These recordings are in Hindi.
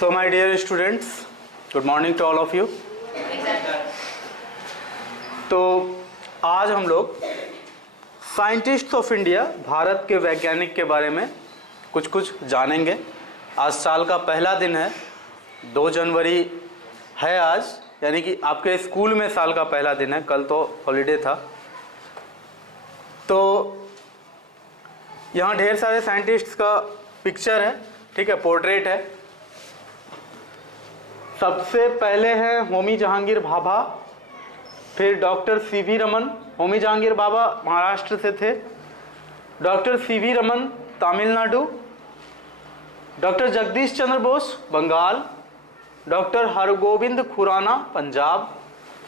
So my dear students, good morning to all of you. तो आज हम लोग साइंटिस्ट ऑफ इंडिया, भारत के वैज्ञानिक के बारे में कुछ जानेंगे। आज साल का पहला दिन है, 2 जनवरी है आज, यानी कि आपके स्कूल में साल का पहला दिन है। कल तो हॉलीडे था। तो यहाँ ढेर सारे साइंटिस्ट्स का पिक्चर है, ठीक है, पोर्ट्रेट है। सबसे पहले हैं होमी जहांगीर भाभा, फिर डॉक्टर सीवी रमन। होमी जहांगीर भाभा महाराष्ट्र से थे, doctor C V Raman Tamil Nadu, doctor Jagdish Chandra Bose Bengal, doctor Hargobind Khorana Punjab,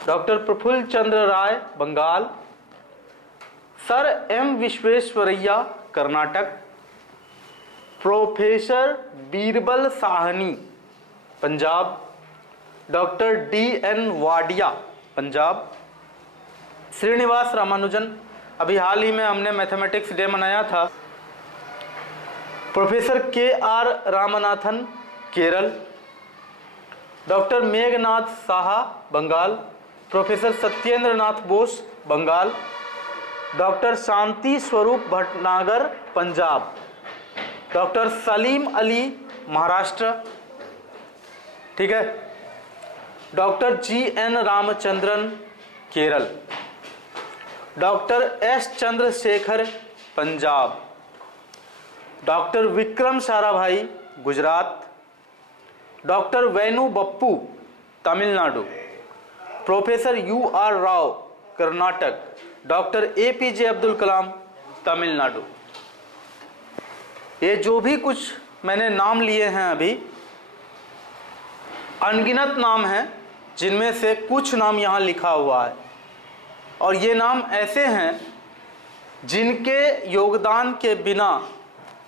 doctor Prafulla Chandra Ray Bengal, sir M Visvesvaraya Karnataka, professor Birbal Sahni Punjab, doctor D N Wadia Punjab, Srinivasa Ramanujan, अभी हाल ही में हमने मैथमेटिक्स डे मनाया था, professor K R Ramanathan Kerala, doctor Meghnad Saha Bengal, professor Satyendra Nath Bose Bengal, doctor Shanti Swarup Bhatnagar Punjab, doctor Salim Ali Maharashtra, ठीक है, doctor G N Ramachandran Kerala, doctor S Chandrasekhar Punjab, doctor Vikram Sarabhai Gujarat, doctor Venu Bappu Tamil Nadu, professor U R Rao Karnataka, doctor APJ Abdul Kalam Tamil Nadu. ये जो भी कुछ मैंने नाम लिए हैं अभी, अनगिनत नाम हैं, जिनमें से कुछ नाम यहाँ लिखा हुआ है, और ये नाम ऐसे हैं जिनके योगदान के बिना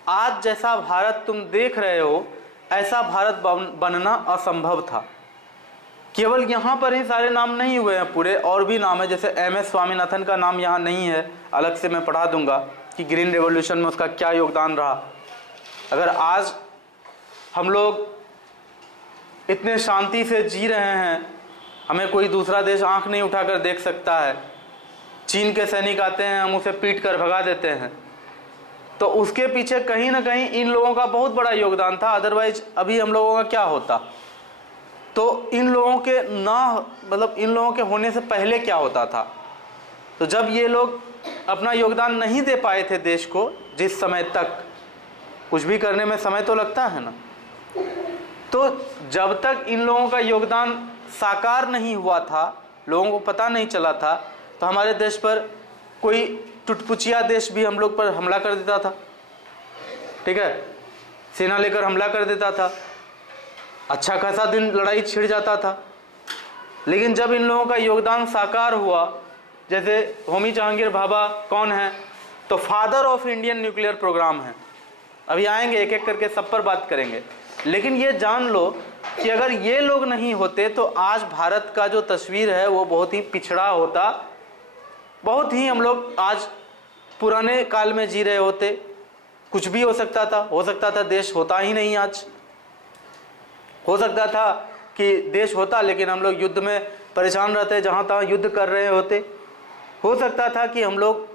आज जैसा भारत तुम देख रहे हो, ऐसा भारत बनना असंभव था। केवल यहाँ पर ही सारे नाम नहीं हुए हैं, पूरे और भी नाम है। जैसे एम एस स्वामीनाथन का नाम यहाँ नहीं है, अलग से मैं पढ़ा दूंगा कि ग्रीन रेवोल्यूशन में उसका क्या योगदान रहा। अगर आज हम लोग इतने शांति से जी रहे हैं, हमें कोई दूसरा देश आंख नहीं उठाकर देख सकता है, चीन के सैनिक आते हैं, हम उसे पीट कर भगा देते हैं, तो उसके पीछे कहीं ना कहीं इन लोगों का बहुत बड़ा योगदान था। अदरवाइज अभी हम लोगों का क्या होता। तो इन लोगों के इन लोगों के होने से पहले क्या होता था। तो जब ये लोग अपना योगदान नहीं दे पाए थे देश को, जिस समय तक, कुछ भी करने में समय तो लगता है ना, तो जब तक इन लोगों का योगदान साकार नहीं हुआ था, लोगों को पता नहीं चला था, तो हमारे देश पर कोई टुटपुचिया देश भी हम लोग पर हमला कर देता था, ठीक है, सेना लेकर हमला कर देता था, अच्छा खासा दिन लड़ाई छिड़ जाता था। लेकिन जब इन लोगों का योगदान साकार हुआ, जैसे होमी जहांगीर भाभा कौन है, तो father of Indian nuclear programme है। अभी आएंगे एक एक करके, सब पर बात करेंगे। लेकिन ये जान लो कि अगर ये लोग नहीं होते तो आज भारत का जो तस्वीर है वो बहुत ही पिछड़ा होता, बहुत ही हम लोग आज पुराने काल में जी रहे होते। कुछ भी हो सकता था देश होता ही नहीं आज। हो सकता था कि देश होता लेकिन हम लोग युद्ध में परेशान रहते, जहाँ तहाँ युद्ध कर रहे होते। हो सकता था कि हम लोग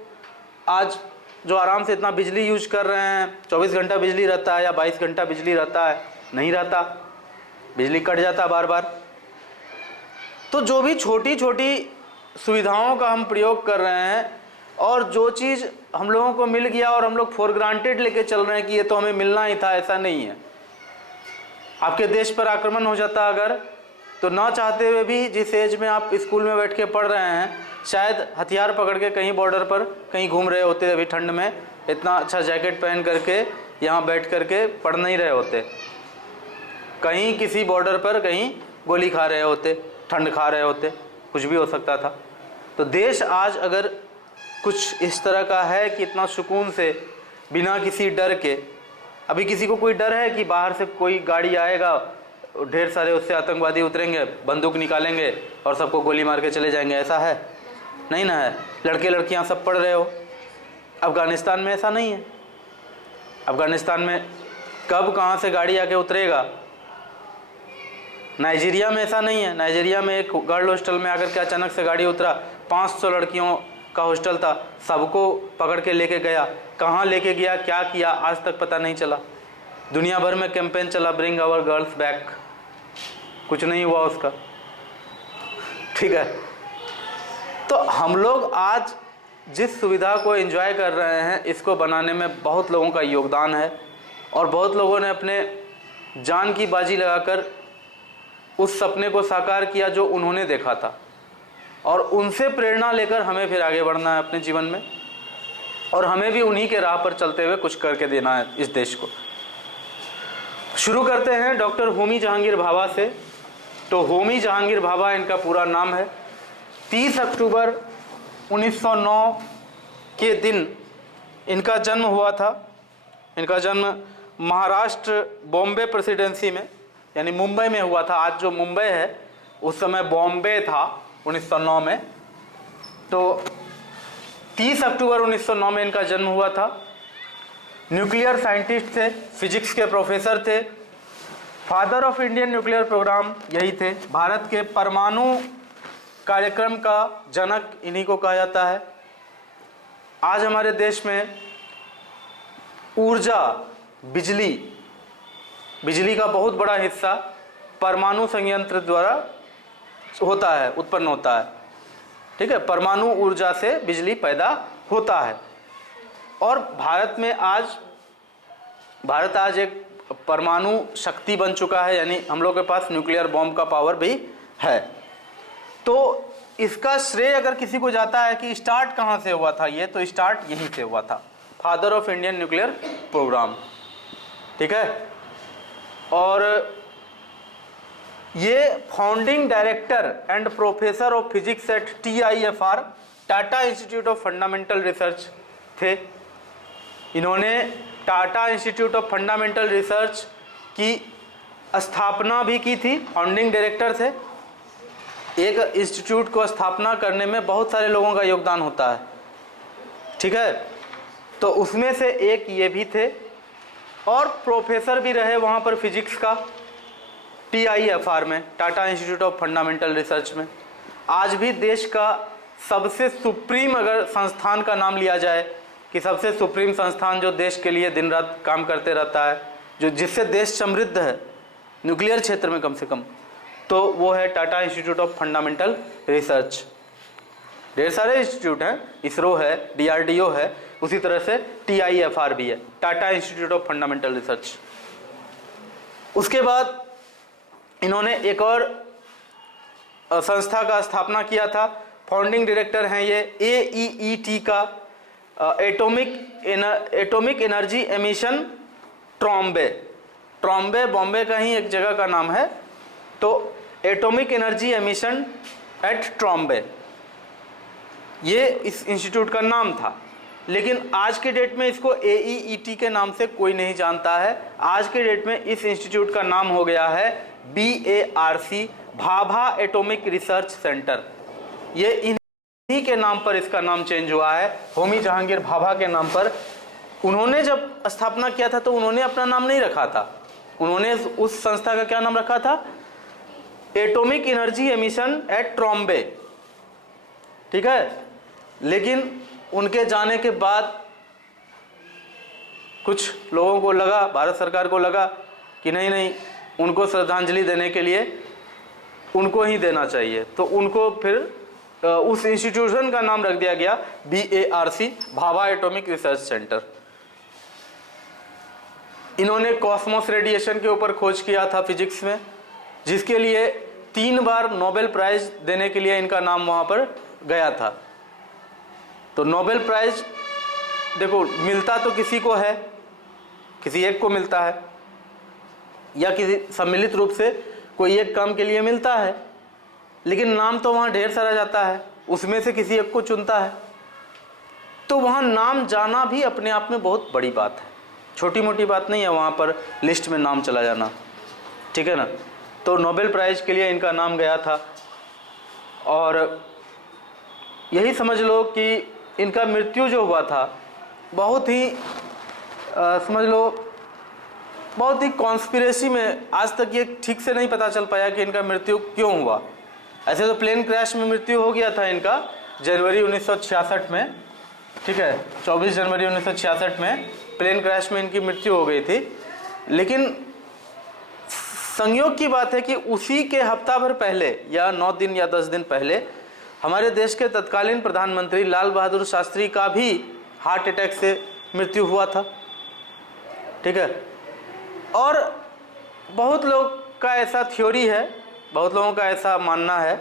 आज जो आराम से इतना बिजली यूज कर रहे हैं, 24 घंटा बिजली रहता है या 22 घंटा बिजली रहता है, नहीं रहता, बिजली कट जाता बार बार। तो जो भी छोटी छोटी सुविधाओं का हम प्रयोग कर रहे हैं, और जो चीज़ हम लोगों को मिल गया और हम लोग फॉर ग्रांटेड लेके चल रहे हैं कि ये तो हमें मिलना ही था, ऐसा नहीं है। आपके देश पर आक्रमण हो जाता अगर, तो ना चाहते हुए भी, जिस एज में आप स्कूल में बैठ के पढ़ रहे हैं, शायद हथियार पकड़ के कहीं बॉर्डर पर कहीं घूम रहे होते, अभी ठंड में इतना अच्छा जैकेट पहन करके यहाँ बैठ करके पढ़ नहीं रहे होते, कहीं किसी बॉर्डर पर कहीं गोली खा रहे होते, ठंड खा रहे होते, कुछ भी हो सकता था। तो देश आज अगर कुछ इस तरह का है कि इतना सुकून से, बिना किसी डर के, अभी किसी को कोई डर है कि बाहर से कोई गाड़ी आएगा, ढेर सारे उससे आतंकवादी उतरेंगे, बंदूक निकालेंगे और सबको गोली मार के चले जाएंगे, ऐसा है? नहीं ना है। लड़के लड़कियां सब पढ़ रहे हो। अफ़गानिस्तान में ऐसा नहीं है। अफ़गानिस्तान में कब कहाँ से गाड़ी आके उतरेगा नाइजीरिया में ऐसा नहीं है। नाइजीरिया में एक गर्ल हॉस्टल में आकर के अचानक से गाड़ी उतरा, 500 लड़कियों का हॉस्टल था, सबको पकड़ के लेके गया। कहाँ लेके गया, क्या किया, आज तक पता नहीं चला। दुनिया भर में कैंपेन चला, ब्रिंग आवर गर्ल्स बैक, कुछ नहीं हुआ उसका। ठीक है, तो हम लोग आज जिस सुविधा को एंजॉय कर रहे हैं, इसको बनाने में बहुत लोगों का योगदान है और बहुत लोगों ने अपने जान की बाजी लगाकर उस सपने को साकार किया जो उन्होंने देखा था, और उनसे प्रेरणा लेकर हमें फिर आगे बढ़ना है अपने जीवन में, और हमें भी उन्हीं के राह पर चलते हुए कुछ करके देना है इस देश को। शुरू करते हैं डॉक्टर होमी जहांगीर भाभा से। तो होमी जहांगीर भाभा इनका पूरा नाम है। 30 अक्टूबर 1909 के दिन इनका जन्म हुआ था। इनका जन्म महाराष्ट्र बॉम्बे प्रेसिडेंसी में, यानी मुंबई में हुआ था। आज जो मुंबई है उस समय बॉम्बे था 1909 में। तो 30 अक्टूबर 1909 में इनका जन्म हुआ था। न्यूक्लियर साइंटिस्ट थे, फिजिक्स के प्रोफेसर थे, father of Indian nuclear programme यही थे। भारत के परमाणु कार्यक्रम का जनक इन्हीं को कहा जाता है। आज हमारे देश में ऊर्जा, बिजली का बहुत बड़ा हिस्सा परमाणु संयंत्र द्वारा होता है, उत्पन्न होता है। ठीक है, परमाणु ऊर्जा से बिजली पैदा होता है। और भारत आज एक परमाणु शक्ति बन चुका है, यानी हम लोग के पास न्यूक्लियर बॉम्ब का पावर भी है। तो इसका श्रेय अगर किसी को जाता है कि स्टार्ट कहाँ से हुआ था ये, तो स्टार्ट यहीं से हुआ था, father of Indian nuclear programme. ठीक है, और ये founding director and professor of physics at TIFR, Tata Institute of Fundamental Research थे। इन्होंने Tata Institute of Fundamental Research की स्थापना भी की थी, फाउंडिंग डायरेक्टर थे। एक इंस्टीट्यूट को स्थापना करने में बहुत सारे लोगों का योगदान होता है। ठीक है, तो उसमें से एक ये भी थे, और प्रोफेसर भी रहे वहाँ पर फिजिक्स का TIFR में, Tata Institute of Fundamental research में। आज भी देश का सबसे सुप्रीम अगर संस्थान का नाम लिया जाए कि सबसे सुप्रीम संस्थान जो देश के लिए दिन रात काम करते रहता है, जो जिससे देश समृद्ध है न्यूक्लियर क्षेत्र में कम से कम, तो वो है Tata Institute of Fundamental research. ढेर सारे इंस्टीट्यूट हैं, इसरो है, DRDO है, उसी तरह से TIFR भी है, Tata Institute of Fundamental research. उसके बाद इन्होंने एक और संस्था का स्थापना किया था, फाउंडिंग डायरेक्टर हैं ये AEET का, atomic energy emission Trombay Bombay का ही एक जगह का नाम है। तो atomic energy emission at Trombay, ये इस इंस्टीट्यूट का नाम था। लेकिन आज के डेट में इसको AEET के नाम से कोई नहीं जानता है। आज के डेट में इस इंस्टीट्यूट का नाम हो गया है BARC, Bhabha atomic research centre. ये इन्हीं के नाम पर इसका नाम चेंज हुआ है, होमी जहांगीर भाभा के नाम पर। उन्होंने जब स्थापना किया था तो उन्होंने अपना नाम नहीं रखा था, उन्होंने उस संस्था का क्या नाम रखा था, atomic energy emission at Trombay. ठीक है, लेकिन उनके जाने के बाद कुछ लोगों को लगा, भारत सरकार को लगा कि नहीं, उनको श्रद्धांजलि देने के लिए उनको ही देना चाहिए, तो उनको फिर उस इंस्टीट्यूशन का नाम रख दिया गया BARC, Bhabha atomic research centre. इन्होंने कॉस्मोस रेडिएशन के ऊपर खोज किया था फिजिक्स में, जिसके लिए 3 बार नोबेल प्राइज देने के लिए इनका नाम वहाँ पर गया था। तो नोबेल प्राइज देखो मिलता तो किसी को है, किसी एक को मिलता है, या किसी सम्मिलित रूप से कोई एक काम के लिए मिलता है, लेकिन नाम तो वहाँ ढेर सारा जाता है, उसमें से किसी एक को चुनता है। तो वहाँ नाम जाना भी अपने आप में बहुत बड़ी बात है, छोटी मोटी बात नहीं है वहाँ पर लिस्ट में नाम चला जाना। ठीक है ना, तो नोबेल प्राइज के लिए इनका नाम गया था। और यही समझ लो कि इनका मृत्यु जो हुआ था बहुत ही समझ लो बहुत ही कॉन्स्पिरेसी में आज तक ये ठीक से नहीं पता चल पाया कि इनका मृत्यु क्यों हुआ। ऐसे तो प्लेन क्रैश में मृत्यु हो गया था इनका जनवरी 1966 में, ठीक है, 24 जनवरी 1966 में प्लेन क्रैश में इनकी मृत्यु हो गई थी। लेकिन संयोग की बात है कि उसी के हफ्ता भर पहले या 9 दिन या 10 दिन पहले हमारे देश के तत्कालीन प्रधानमंत्री लाल बहादुर शास्त्री का भी हार्ट अटैक से मृत्यु हुआ था, ठीक है। और बहुत लोग का ऐसा थ्योरी है, बहुत लोगों का ऐसा मानना है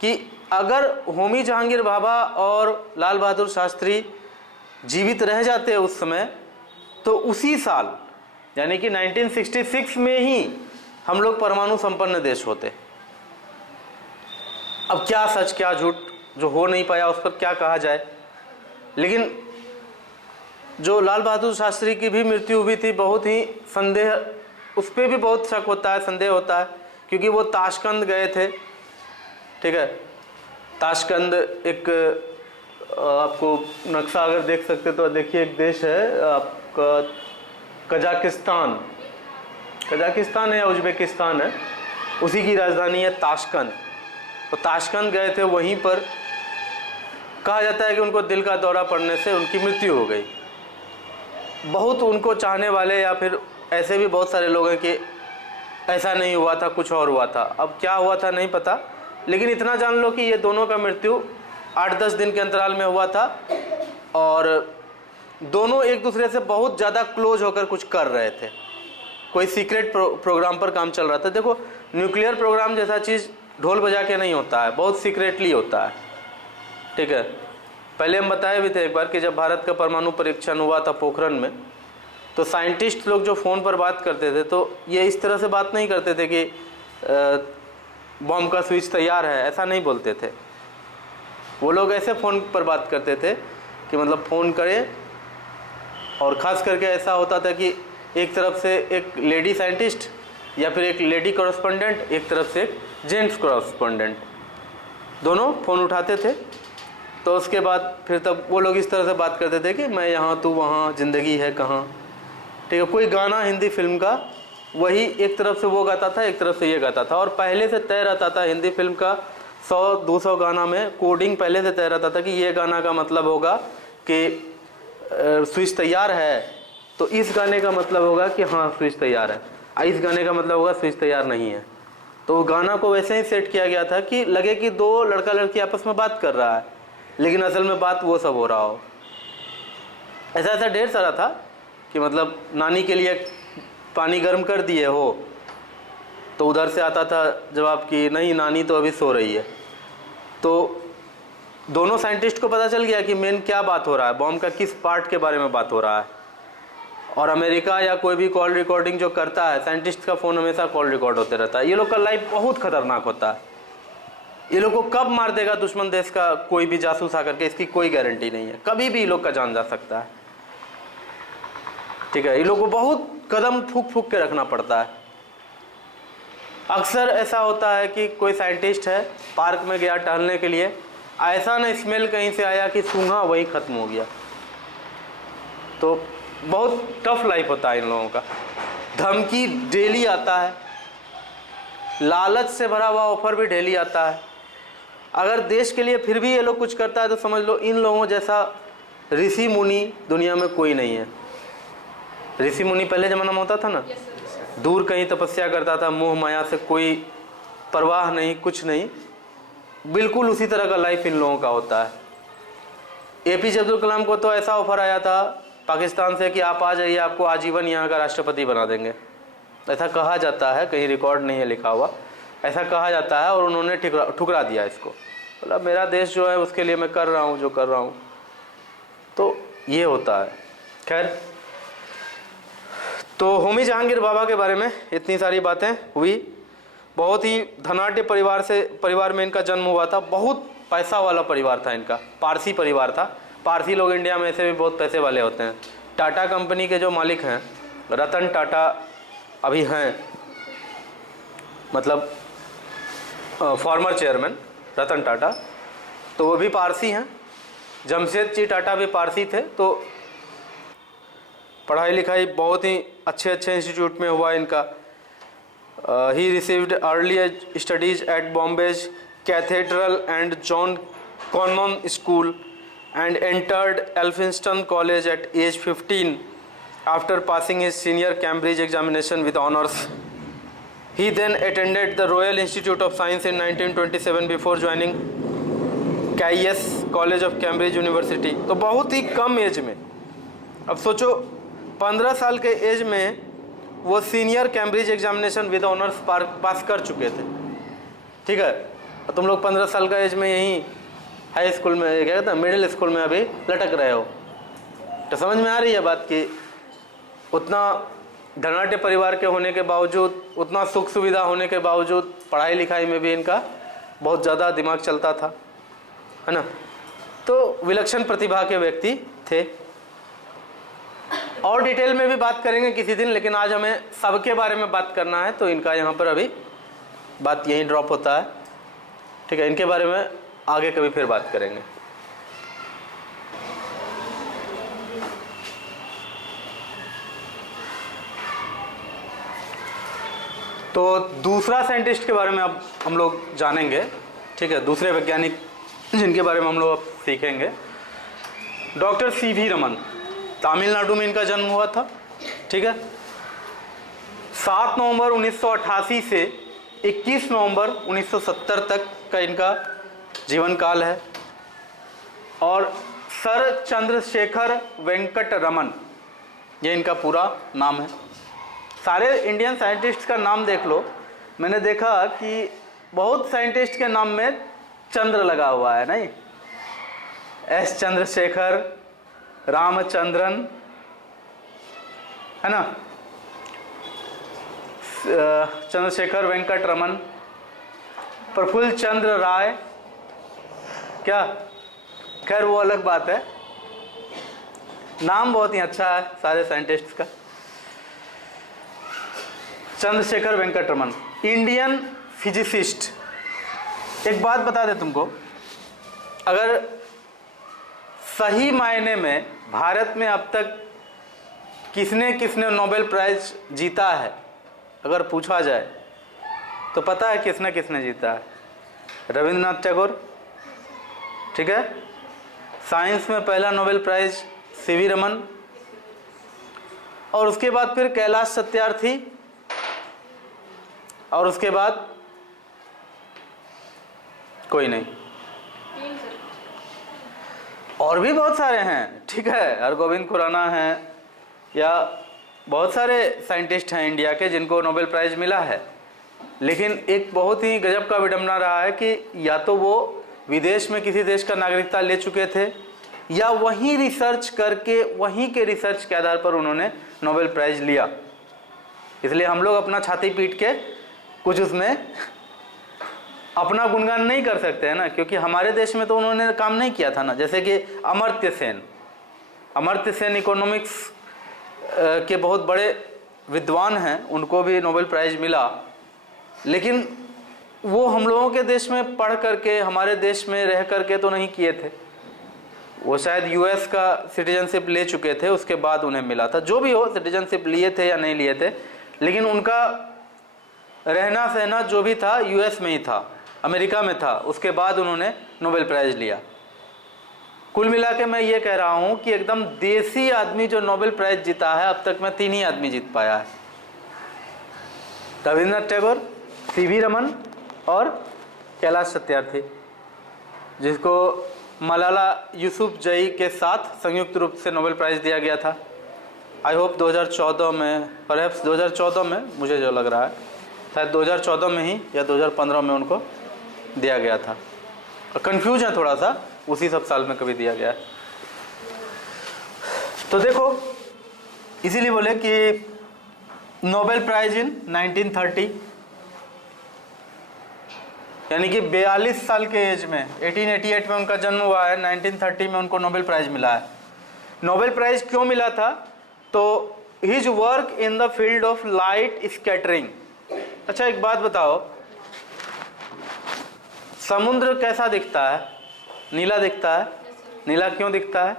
कि अगर होमी जहांगीर भाभा और लाल बहादुर शास्त्री जीवित रह जाते उस समय तो उसी साल यानी कि 1966 में ही हम लोग परमाणु संपन्न देश होते। अब क्या सच क्या झूठ, जो हो नहीं पाया उस पर क्या कहा जाए। लेकिन जो लाल बहादुर शास्त्री की भी मृत्यु हुई थी, बहुत ही संदेह, उस पर भी बहुत शक होता है, संदेह होता है, क्योंकि वो ताशकंद गए थे, ठीक है। ताशकंद एक आपको नक्शा अगर देख सकते तो देखिए, एक देश है आपका कजाकिस्तान, कजाकिस्तान है या उज्बेकिस्तान है, उसी की राजधानी है ताशकंद। तो ताशकंद गए थे, वहीं पर कहा जाता है कि उनको दिल का दौरा पड़ने से उनकी मृत्यु हो गई। बहुत उनको चाहने वाले या फिर ऐसे भी बहुत सारे लोग हैं कि ऐसा नहीं हुआ था, कुछ और हुआ था। अब क्या हुआ था नहीं पता, लेकिन इतना जान लो कि ये दोनों का मृत्यु 8-10 दिन के अंतराल में हुआ था और दोनों एक दूसरे से बहुत ज़्यादा क्लोज होकर कुछ कर रहे थे। कोई सीक्रेट प्रोग्राम पर काम चल रहा था। देखो, न्यूक्लियर प्रोग्राम जैसा चीज़ ढोल बजा के नहीं होता है, बहुत सीक्रेटली होता है, ठीक है। पहले हम बताए भी थे एक बार कि जब भारत का परमाणु परीक्षण हुआ था पोखरण में, तो साइंटिस्ट लोग जो फ़ोन पर बात करते थे तो ये इस तरह से बात नहीं करते थे कि बॉम्ब का स्विच तैयार है, ऐसा नहीं बोलते थे। वो लोग ऐसे फ़ोन पर बात करते थे कि मतलब फ़ोन करें, और ख़ास करके ऐसा होता था कि एक तरफ से एक लेडी साइंटिस्ट या फिर एक लेडी कॉरेस्पोंडेंट, एक तरफ से एक जेंट्स कॉरेस्पोंडेंट, दोनों फ़ोन उठाते थे। तो उसके बाद फिर तब वो लोग इस तरह से बात करते थे कि मैं यहाँ तू वहाँ, ज़िंदगी है कहाँ, ठीक है। कोई गाना हिंदी फिल्म का, वही एक तरफ से वो गाता था, एक तरफ से ये गाता था, और पहले से तय रहता था हिंदी फिल्म का 100-200 गाना में कोडिंग पहले से तय रहता था कि ये गाना का मतलब होगा कि स्विच तैयार है, तो इस गाने का मतलब होगा कि हाँ स्विच तैयार है, इस गाने का मतलब होगा स्विच तैयार नहीं है। तो गाना को वैसे ही सेट किया गया था कि लगे कि दो लड़का लड़की आपस में बात कर रहा है, लेकिन असल में बात वो सब हो रहा हो। ऐसा ऐसा ढेर सारा था कि मतलब नानी के लिए पानी गर्म कर दिए हो, तो उधर से आता था जवाब कि नहीं नानी तो अभी सो रही है। तो दोनों साइंटिस्ट को पता चल गया कि मेन क्या बात हो रहा है, बॉम्ब का किस पार्ट के बारे में बात हो रहा है। और अमेरिका या कोई भी कॉल रिकॉर्डिंग जो करता है, साइंटिस्ट का फ़ोन हमेशा कॉल रिकॉर्ड होते रहता है। ये लोग का लाइफ बहुत खतरनाक होता है। ये लोग को कब मार देगा दुश्मन देश का कोई भी जासूस आकर के, इसकी कोई गारंटी नहीं है। कभी भी ये लोग का जान जा सकता है, ठीक है। ये लोग को बहुत कदम फूक फूक के रखना पड़ता है। अक्सर ऐसा होता है कि कोई साइंटिस्ट है, पार्क में गया टहलने के लिए, ऐसा ना स्मेल कहीं से आया कि सूंघा वहीं ख़त्म हो गया। तो बहुत टफ लाइफ होता है इन लोगों का। धमकी डेली आता है, लालच से भरा हुआ ऑफर भी डेली आता है। अगर देश के लिए फिर भी ये लोग कुछ करता है तो समझ लो इन लोगों जैसा ऋषि मुनि दुनिया में कोई नहीं है। ऋषि मुनि पहले ज़माना में होता था ना, दूर कहीं तपस्या करता था, मोह माया से कोई परवाह नहीं, कुछ नहीं, बिल्कुल उसी तरह का लाइफ इन लोगों का होता है। एपीजे अब्दुल कलाम को तो ऐसा ऑफर आया था पाकिस्तान से कि आप आ जाइए, आपको आजीवन यहाँ का राष्ट्रपति बना देंगे, ऐसा कहा जाता है, कहीं रिकॉर्ड नहीं है लिखा हुआ, ऐसा कहा जाता है। और उन्होंने ठुकरा दिया इसको, बोला मेरा देश जो है उसके लिए मैं कर रहा हूँ जो कर रहा हूँ। तो ये होता है। खैर, तो होमी जहांगीर बाबा के बारे में इतनी सारी बातें हुई। बहुत ही धनाढ्य परिवार में इनका जन्म हुआ था। बहुत पैसा वाला परिवार था इनका, पारसी परिवार था। पारसी लोग इंडिया में ऐसे भी बहुत पैसे वाले होते हैं। टाटा कंपनी के जो मालिक हैं, रतन टाटा अभी हैं, मतलब फॉर्मर चेयरमैन रतन टाटा, तो वो भी पारसी हैं। जमशेद जी टाटा भी पारसी थे। तो पढ़ाई लिखाई बहुत ही अच्छे अच्छे इंस्टीट्यूट में हुआ इनका। He received early studies at Bombay's cathedral and John Connon school and entered Elphinstone College at age 15 after passing his senior Cambridge examination with honors. He then attended the Royal Institute of Science in 1927 before joining Caius College of Cambridge University. तो बहुत ही कम एज में, अब सोचो 15 साल के एज में वो senior Cambridge examination with honours pass कर चुके थे। ठीक है, तुम लोग 15 साल का एज में यहीं हाई स्कूल में, क्या कहते हैं, मिडिल स्कूल में अभी लटक रहे हो। तो समझ में आ रही है बात कि उतना धनाढ़ परिवार के होने के बावजूद, उतना सुख सुविधा होने के बावजूद पढ़ाई लिखाई में भी इनका बहुत ज़्यादा दिमाग चलता था, है ना। तो विलक्षण प्रतिभा के व्यक्ति थे। और डिटेल में भी बात करेंगे किसी दिन, लेकिन आज हमें सबके बारे में बात करना है, तो इनका यहाँ पर अभी बात यहीं ड्रॉप होता है। ठीक है, इनके बारे में आगे कभी फिर बात करेंगे। तो दूसरा साइंटिस्ट के बारे में अब हम लोग जानेंगे। ठीक है, दूसरे वैज्ञानिक जिनके बारे में हम लोग अब सीखेंगे, डॉक्टर सीवी रमन। तमिलनाडु में इनका जन्म हुआ था। ठीक है, 7 नवंबर 1988 से 21 नवंबर 1970 तक का इनका जीवन काल है। और सर चंद्रशेखर वेंकट रमन, ये इनका पूरा नाम है। सारे इंडियन साइंटिस्ट का नाम देख लो, मैंने देखा कि बहुत साइंटिस्ट के नाम में चंद्र लगा हुआ है, नहीं, एस चंद्रशेखर, रामचंद्रन, है ना, चंद्रशेखर वेंकट रमन, प्रफुल्ल चंद्र राय, क्या, खैर वो अलग बात है। नाम बहुत ही अच्छा है सारे साइंटिस्ट्स का। Chandrasekhara Venkata Raman, Indian physicist. एक बात बता दे तुमको, अगर सही मायने में भारत में अब तक किसने किसने नोबेल प्राइज जीता है, अगर पूछा जाए तो पता है किसने किसने जीता है? रविंद्रनाथ टैगोर। ठीक है, साइंस में पहला नोबेल प्राइज सीवी रमन, और उसके बाद फिर कैलाश सत्यार्थी, और उसके बाद कोई नहीं, और भी बहुत सारे हैं। ठीक है, हरगोविंद खुराना हैं, या बहुत सारे साइंटिस्ट हैं इंडिया के जिनको नोबेल प्राइज मिला है। लेकिन एक बहुत ही गजब का विडंबना रहा है कि या तो वो विदेश में किसी देश का नागरिकता ले चुके थे, या वहीं रिसर्च करके वहीं के रिसर्च के आधार पर उन्होंने नोबेल प्राइज लिया। इसलिए हम लोग अपना छाती पीट के कुछ उसमें अपना गुणगान नहीं कर सकते हैं ना, क्योंकि हमारे देश में तो उन्होंने काम नहीं किया था ना। जैसे कि अमर्त्य सेन इकोनॉमिक्स के बहुत बड़े विद्वान हैं, उनको भी नोबेल प्राइज मिला, लेकिन वो हम लोगों के देश में पढ़ करके, हमारे देश में रह करके तो नहीं किए थे। वो शायद यूएस का सिटीजनशिप ले चुके थे, उसके बाद उन्हें मिला था। जो भी हो, सिटीजनशिप लिए थे या नहीं लिए थे, लेकिन उनका रहना सहना जो भी था यूएस में ही था, अमेरिका में था। उसके बाद उन्होंने नोबेल प्राइज लिया। कुल मिला के मैं ये कह रहा हूँ कि एकदम देसी आदमी जो नोबेल प्राइज जीता है, अब तक में 3 ही आदमी जीत पाया है, रविंद्रनाथ टैगोर, सीवी रमन और कैलाश सत्यार्थी, जिसको मलाला यूसुफजई के साथ संयुक्त रूप से नोबेल प्राइज़ दिया गया था। आई होप 2014 में, परहैप्स 2014 में, मुझे जो लग रहा है शायद 2014 में ही या 2015 में उनको दिया गया था। कंफ्यूज है थोड़ा सा, उसी सब साल में कभी दिया गया है। तो देखो, इसीलिए बोले कि नोबेल प्राइज इन 1930, यानी कि 42 साल के एज में, 1888 में उनका जन्म हुआ है, 1930 में उनको नोबेल प्राइज मिला है। नोबेल प्राइज क्यों मिला था? तो his work in the field of light scattering. अच्छा एक बात बताओ, समुद्र कैसा दिखता है? नीला दिखता है। नीला क्यों दिखता है?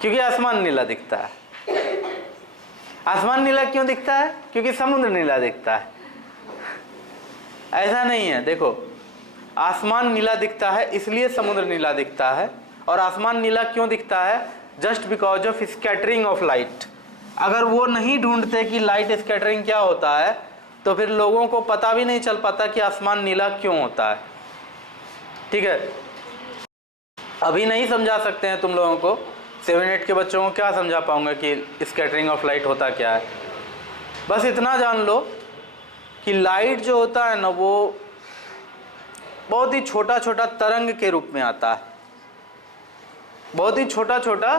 क्योंकि आसमान नीला दिखता है। आसमान नीला क्यों दिखता है? क्योंकि समुद्र नीला दिखता है। ऐसा नहीं है, देखो आसमान नीला दिखता है इसलिए समुद्र नीला दिखता है। और आसमान नीला क्यों दिखता है? Just because of scattering of light. अगर वो नहीं ढूंढते कि लाइट स्कैटरिंग क्या होता है तो फिर लोगों को पता भी नहीं चल पाता कि आसमान नीला क्यों होता है। ठीक है, अभी नहीं समझा सकते हैं तुम लोगों को, 7-8 के बच्चों को क्या समझा पाऊंगा कि स्कैटरिंग ऑफ लाइट होता क्या है। बस इतना जान लो कि लाइट जो होता है ना वो बहुत ही छोटा छोटा तरंग के रूप में आता है। बहुत ही छोटा छोटा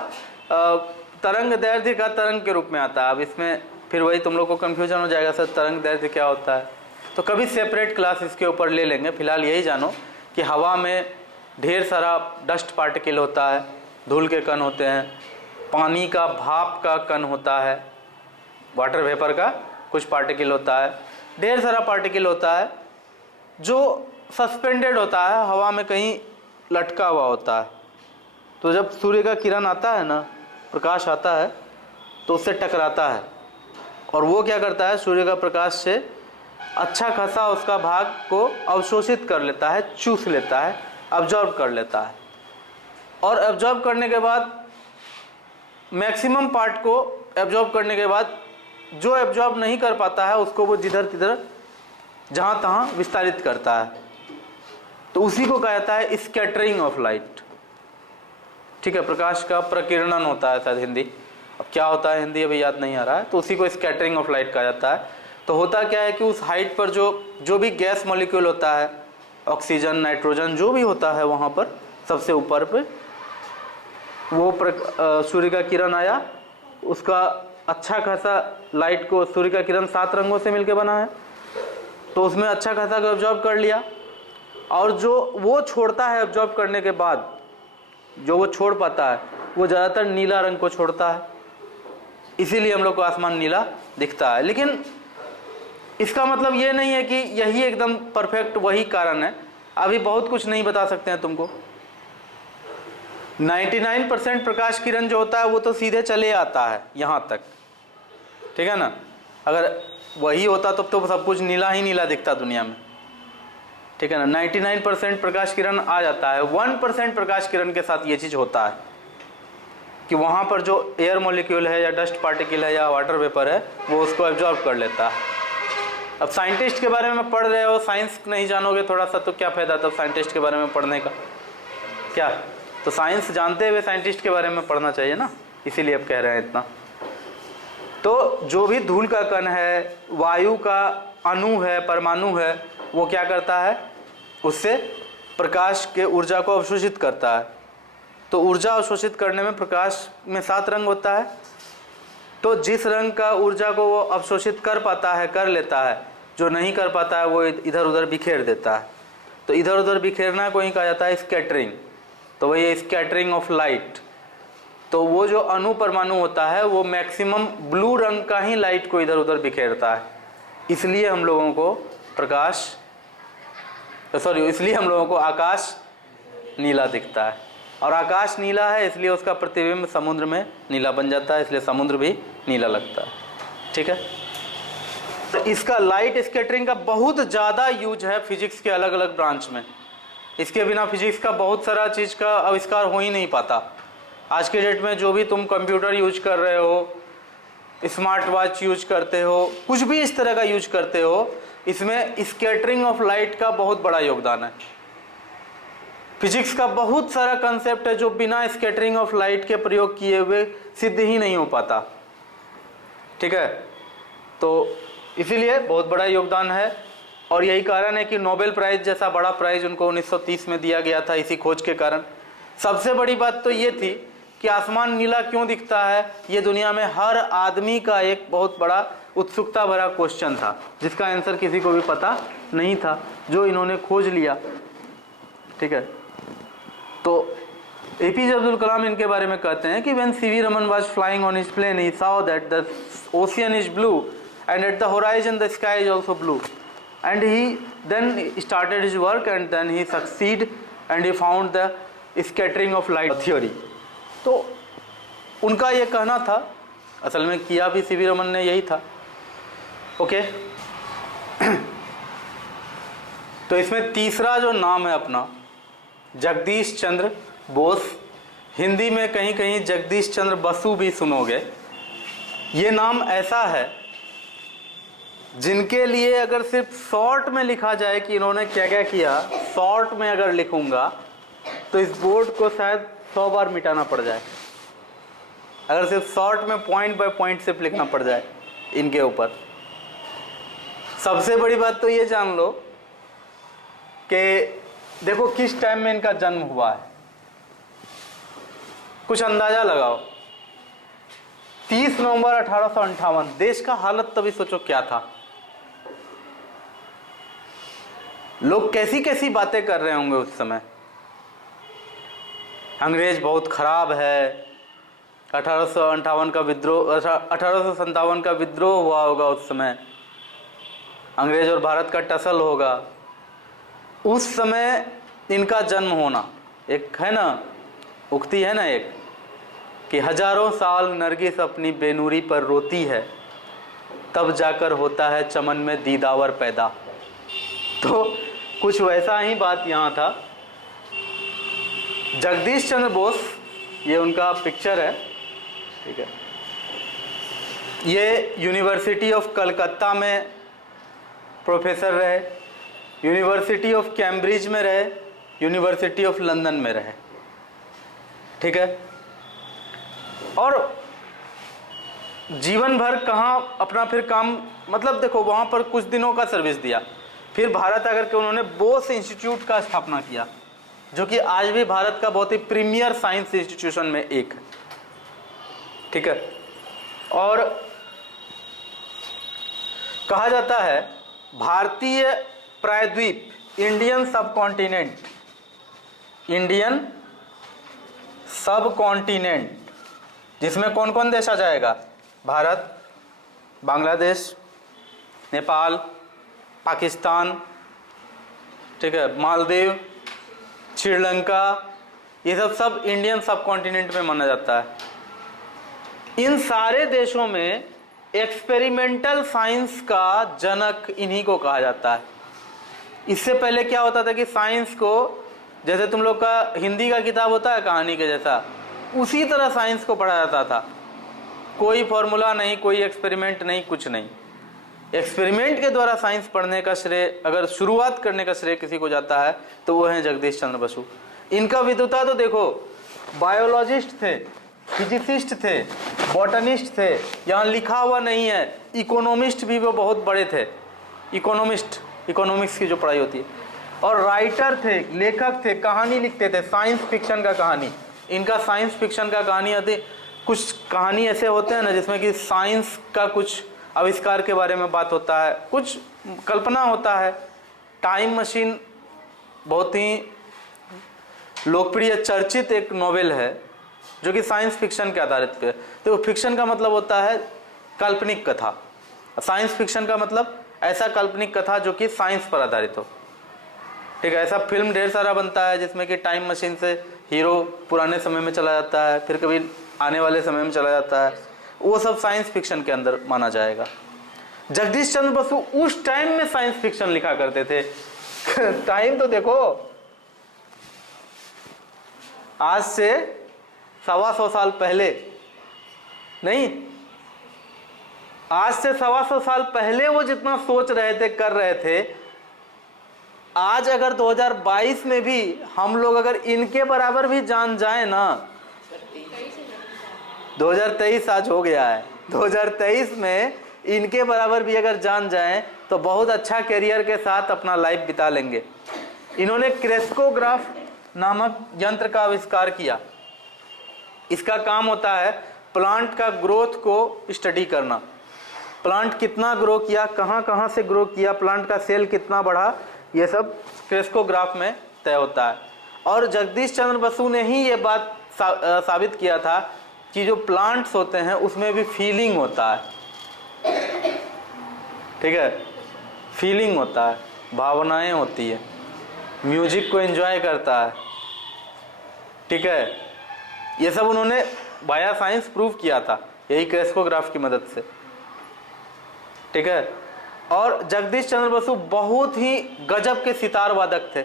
तरंग दैर्ध्य का तरंग के रूप में आता है। अब इसमें फिर वही तुम लोग को कन्फ्यूजन हो जाएगा, सर तरंग दैर्ध्य क्या होता है? तो कभी सेपरेट क्लास इसके ऊपर ले लेंगे। फिलहाल यही जानो कि हवा में ढेर सारा डस्ट पार्टिकल होता है, धूल के कण होते हैं, पानी का भाप का कण होता है, वाटर वेपर का कुछ पार्टिकल होता है, ढेर सारा पार्टिकल होता है जो सस्पेंडेड होता है, हवा में कहीं लटका हुआ होता है। तो जब सूर्य का किरण आता है ना, प्रकाश आता है तो उससे टकराता है और वो क्या करता है, सूर्य का प्रकाश से अच्छा खासा उसका भाग को अवशोषित कर लेता है, चूस लेता है, अब्जॉर्ब कर लेता है। और एब्जॉर्ब करने के बाद मैक्सिमम पार्ट को एब्जॉर्ब करने के बाद जो एब्जॉर्ब नहीं कर पाता है उसको वो जिधर तिधर जहाँ तहाँ विस्तारित करता है। तो उसी को कहा जाता है स्कैटरिंग ऑफ लाइट। ठीक है, प्रकाश का प्रकीर्णन होता है शायद हिंदी, अब क्या होता है हिंदी अभी याद नहीं आ रहा है। तो उसी को स्कैटरिंग ऑफ लाइट कहा जाता है। तो होता क्या है कि उस हाइट पर जो भी गैस मॉलिक्यूल होता है, ऑक्सीजन, नाइट्रोजन, जो भी होता है वहाँ पर सबसे ऊपर पे वो सूर्य का किरण आया, उसका अच्छा खासा लाइट को, सूर्य का किरण 7 रंगों से मिलके बना है, तो उसमें अच्छा खासा एब्जॉर्ब कर लिया। और जो वो छोड़ता है एब्जॉर्ब करने के बाद, जो वो छोड़ पाता है वो ज़्यादातर नीला रंग को छोड़ता है, इसीलिए हम लोग को आसमान नीला दिखता है। लेकिन इसका मतलब ये नहीं है कि यही एकदम परफेक्ट वही कारण है। अभी बहुत कुछ नहीं बता सकते हैं तुमको। 99% प्रकाश किरण जो होता है वो तो सीधे चले आता है यहाँ तक, ठीक है ना। अगर वही होता तब तो सब कुछ नीला ही नीला दिखता दुनिया में, ठीक है ना। 99% प्रकाश किरण आ जाता है। 1% प्रकाश किरण के साथ ये चीज़ होता है कि वहाँ पर जो एयर मॉलिक्यूल है या डस्ट पार्टिकल है या वाटर वेपर है वो उसको एब्जॉर्ब कर लेता है। अब साइंटिस्ट के बारे में पढ़ रहे हो, साइंस नहीं जानोगे थोड़ा सा तो क्या फ़ायदा तब साइंटिस्ट के बारे में पढ़ने का, क्या? तो साइंस जानते हुए साइंटिस्ट के बारे में पढ़ना चाहिए ना, इसीलिए अब कह रहे हैं इतना। तो जो भी धूल का कण है, वायु का अणु है, परमाणु है, वो क्या करता है, उससे प्रकाश के ऊर्जा को अवशोषित करता है। तो ऊर्जा अवशोषित करने में प्रकाश में 7 रंग होता है। तो जिस रंग का ऊर्जा को वो अवशोषित कर पाता है कर लेता है, जो नहीं कर पाता है वो इधर उधर बिखेर देता है। तो इधर उधर बिखेरना को ही कहा जाता है स्कैटरिंग। तो वही स्कैटरिंग ऑफ लाइट। तो वो जो अणु परमाणु होता है वो मैक्सिमम ब्लू रंग का ही लाइट को इधर उधर बिखेरता है। इसलिए हम लोगों को इसलिए हम लोगों को आकाश नीला दिखता है। और आकाश नीला है इसलिए उसका प्रतिबिंब समुद्र में नीला बन जाता है, इसलिए समुद्र भी नीला लगता है, ठीक है। तो इसका लाइट स्कैटरिंग का बहुत ज़्यादा यूज है फिजिक्स के अलग अलग ब्रांच में। इसके बिना फिजिक्स का बहुत सारा चीज़ का आविष्कार हो ही नहीं पाता। आज के डेट में जो भी तुम कंप्यूटर यूज कर रहे हो, स्मार्ट वॉच यूज करते हो, कुछ भी इस तरह का यूज करते हो, इसमें स्कैटरिंग ऑफ लाइट का बहुत बड़ा योगदान है। फिजिक्स का बहुत सारा कंसेप्ट है जो बिना स्कैटरिंग ऑफ लाइट के प्रयोग किए हुए सिद्ध ही नहीं हो पाता, ठीक है। तो इसीलिए बहुत बड़ा योगदान है। और यही कारण है कि नोबेल प्राइज जैसा बड़ा प्राइज उनको 1930 में दिया गया था इसी खोज के कारण। सबसे बड़ी बात तो ये थी कि आसमान नीला क्यों दिखता है, ये दुनिया में हर आदमी का एक बहुत बड़ा उत्सुकता भरा क्वेश्चन था, जिसका आंसर किसी को भी पता नहीं था, जो इन्होंने खोज लिया, ठीक है। तो एपीजे अब्दुल कलाम इनके बारे में कहते हैं कि when CV Raman was flying on his plane he saw that the ocean is blue and at the horizon the sky is also blue and he then started his work and then he succeed and he found the scattering of light theory। तो उनका ये कहना था, असल में किया भी सीवी रमन ने यही था। ओके तो इसमें तीसरा जो नाम है अपना, जगदीश चंद्र बोस, हिंदी में कहीं कहीं जगदीश चंद्र बसु भी सुनोगे। ये नाम ऐसा है जिनके लिए अगर सिर्फ शॉर्ट में लिखा जाए कि इन्होंने क्या क्या किया, शॉर्ट में अगर लिखूंगा तो इस बोर्ड को शायद 100 बार मिटाना पड़ जाए, अगर सिर्फ शॉर्ट में पॉइंट बाय पॉइंट सिर्फ लिखना पड़ जाए इनके ऊपर। सबसे बड़ी बात तो ये जान लो कि देखो किस टाइम में इनका जन्म हुआ है, कुछ अंदाजा लगाओ। 30 नवंबर 1858। देश का हालत तभी सोचो क्या था, लोग कैसी कैसी बातें कर रहे होंगे उस समय। अंग्रेज बहुत खराब है, 1858 का विद्रोह, 1857 का विद्रोह हुआ होगा उस समय, अंग्रेज और भारत का टसल होगा। उस समय इनका जन्म होना, एक है ना उक्ति है ना एक, कि हजारों साल नरगिस अपनी बेनूरी पर रोती है, तब जाकर होता है चमन में दीदावर पैदा। तो कुछ वैसा ही बात यहाँ था। जगदीश चंद्र बोस, ये उनका पिक्चर है, ठीक है। ये यूनिवर्सिटी ऑफ कलकत्ता में प्रोफेसर रहे, यूनिवर्सिटी ऑफ कैम्ब्रिज में रहे, यूनिवर्सिटी ऑफ लंदन में रहे, ठीक है। और जीवन भर कहाँ अपना फिर काम, मतलब देखो वहाँ पर कुछ दिनों का सर्विस दिया, फिर भारत आकर के उन्होंने बोस इंस्टीट्यूट का स्थापना किया, जो कि आज भी भारत का बहुत ही प्रीमियर साइंस इंस्टीट्यूशन में एक है, ठीक है। और कहा जाता है भारतीय प्रायद्वीप, इंडियन सब कॉन्टिनेंट, जिसमें कौन कौन देश आ जाएगा, भारत, बांग्लादेश, नेपाल, पाकिस्तान, ठीक है, मालदीव, श्रीलंका, ये सब इंडियन सब कॉन्टिनेंट में माना जाता है। इन सारे देशों में एक्सपेरिमेंटल साइंस का जनक इन्हीं को कहा जाता है। इससे पहले क्या होता था कि साइंस को, जैसे तुम लोग का हिंदी का किताब होता है कहानी के जैसा, उसी तरह साइंस को पढ़ा जाता था। कोई फॉर्मूला नहीं, कोई एक्सपेरिमेंट नहीं, कुछ नहीं। एक्सपेरिमेंट के द्वारा साइंस पढ़ने का श्रेय, अगर शुरुआत करने का श्रेय किसी को जाता है तो वो हैं जगदीश चंद्र बसु। इनका विद्वता तो देखो, बायोलॉजिस्ट थे, फिजिसिस्ट थे, बॉटनिस्ट थे, यहाँ लिखा हुआ नहीं है, इकोनॉमिस्ट भी वो बहुत बड़े थे, इकोनॉमिस्ट, इकोनॉमिक्स की जो पढ़ाई होती है, और राइटर थे, लेखक थे, कहानी लिखते थे, साइंस फिक्शन का कहानी, इनका साइंस फिक्शन का कहानी आती। कुछ कहानी ऐसे होते हैं ना जिसमें कि साइंस का कुछ आविष्कार के बारे में बात होता है, कुछ कल्पना होता है। टाइम मशीन बहुत ही लोकप्रिय चर्चित एक नॉवेल है जो कि साइंस फिक्शन के आधारित पे है। तो फिक्शन का मतलब होता है काल्पनिक कथा, साइंस फिक्शन का मतलब ऐसा काल्पनिक कथा जो कि साइंस पर आधारित हो, ठीक है। ऐसा फिल्म ढेर सारा बनता है जिसमें कि टाइम मशीन से हीरो पुराने समय में चला जाता है, फिर कभी आने वाले समय में चला जाता है, वो सब साइंस फिक्शन के अंदर माना जाएगा। जगदीश चंद्र बसु उस टाइम में साइंस फिक्शन लिखा करते थे। टाइम तो देखो, आज से 125 साल पहले नहीं, आज से 125 साल पहले वो जितना सोच रहे थे, कर रहे थे, आज अगर 2022 में भी हम लोग अगर इनके बराबर भी जान जाए ना, 2023 आज हो गया है, 2023 में इनके बराबर भी अगर जान जाएं तो बहुत अच्छा करियर के साथ अपना लाइफ बिता लेंगे। इन्होंने क्रेस्कोग्राफ नामक यंत्र का आविष्कार किया। इसका काम होता है प्लांट का ग्रोथ को स्टडी करना, प्लांट कितना ग्रो किया, कहाँ कहाँ से ग्रो किया, प्लांट का सेल कितना बढ़ा, ये सब क्रेस्कोग्राफ में तय होता है। और जगदीश चंद्र बसु ने ही ये बात साबित किया था कि जो प्लांट्स होते हैं उसमें भी फीलिंग होता है, ठीक है, फीलिंग होता है, भावनाएं होती है, म्यूजिक को एंजॉय करता है, ठीक है। ये सब उन्होंने वाया साइंस प्रूव किया था, यही क्रेस्कोग्राफ की मदद से, ठीक है। और जगदीश चंद्र बसु बहुत ही गजब के सितार वादक थे,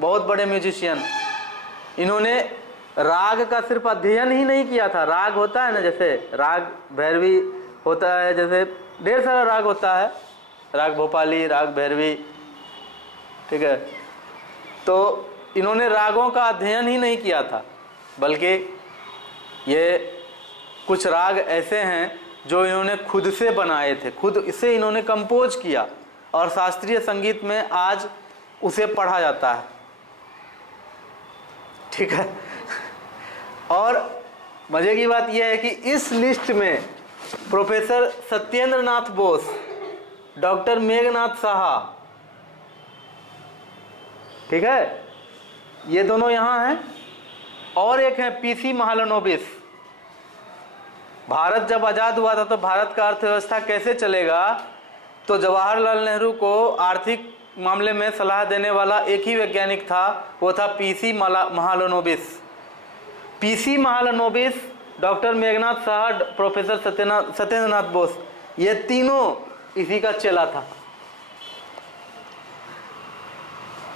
बहुत बड़े म्यूजिशियन। इन्होंने राग का सिर्फ अध्ययन ही नहीं किया था, राग होता है ना, जैसे राग भैरवी होता है, जैसे ढेर सारा राग होता है, राग भोपाली, राग भैरवी, ठीक है। तो इन्होंने रागों का अध्ययन ही नहीं किया था, बल्कि ये कुछ राग ऐसे हैं जो इन्होंने खुद से बनाए थे, खुद इसे इन्होंने कंपोज किया, और शास्त्रीय संगीत में आज उसे पढ़ा जाता है, ठीक है। और मजे की बात यह है कि इस लिस्ट में प्रोफेसर सत्येंद्र नाथ बोस, डॉक्टर मेघनाथ साहा, ठीक है, ये दोनों यहाँ हैं। और एक है पीसी महालनोबिस। भारत जब आज़ाद हुआ था तो भारत का अर्थव्यवस्था कैसे चलेगा, तो जवाहरलाल नेहरू को आर्थिक मामले में सलाह देने वाला एक ही वैज्ञानिक था, वो था P C Mahalanobis. P C Mahalanobis, doctor Meghnad Saha, professor Satyendra Nath Bose, ये तीनों इसी का चेला था,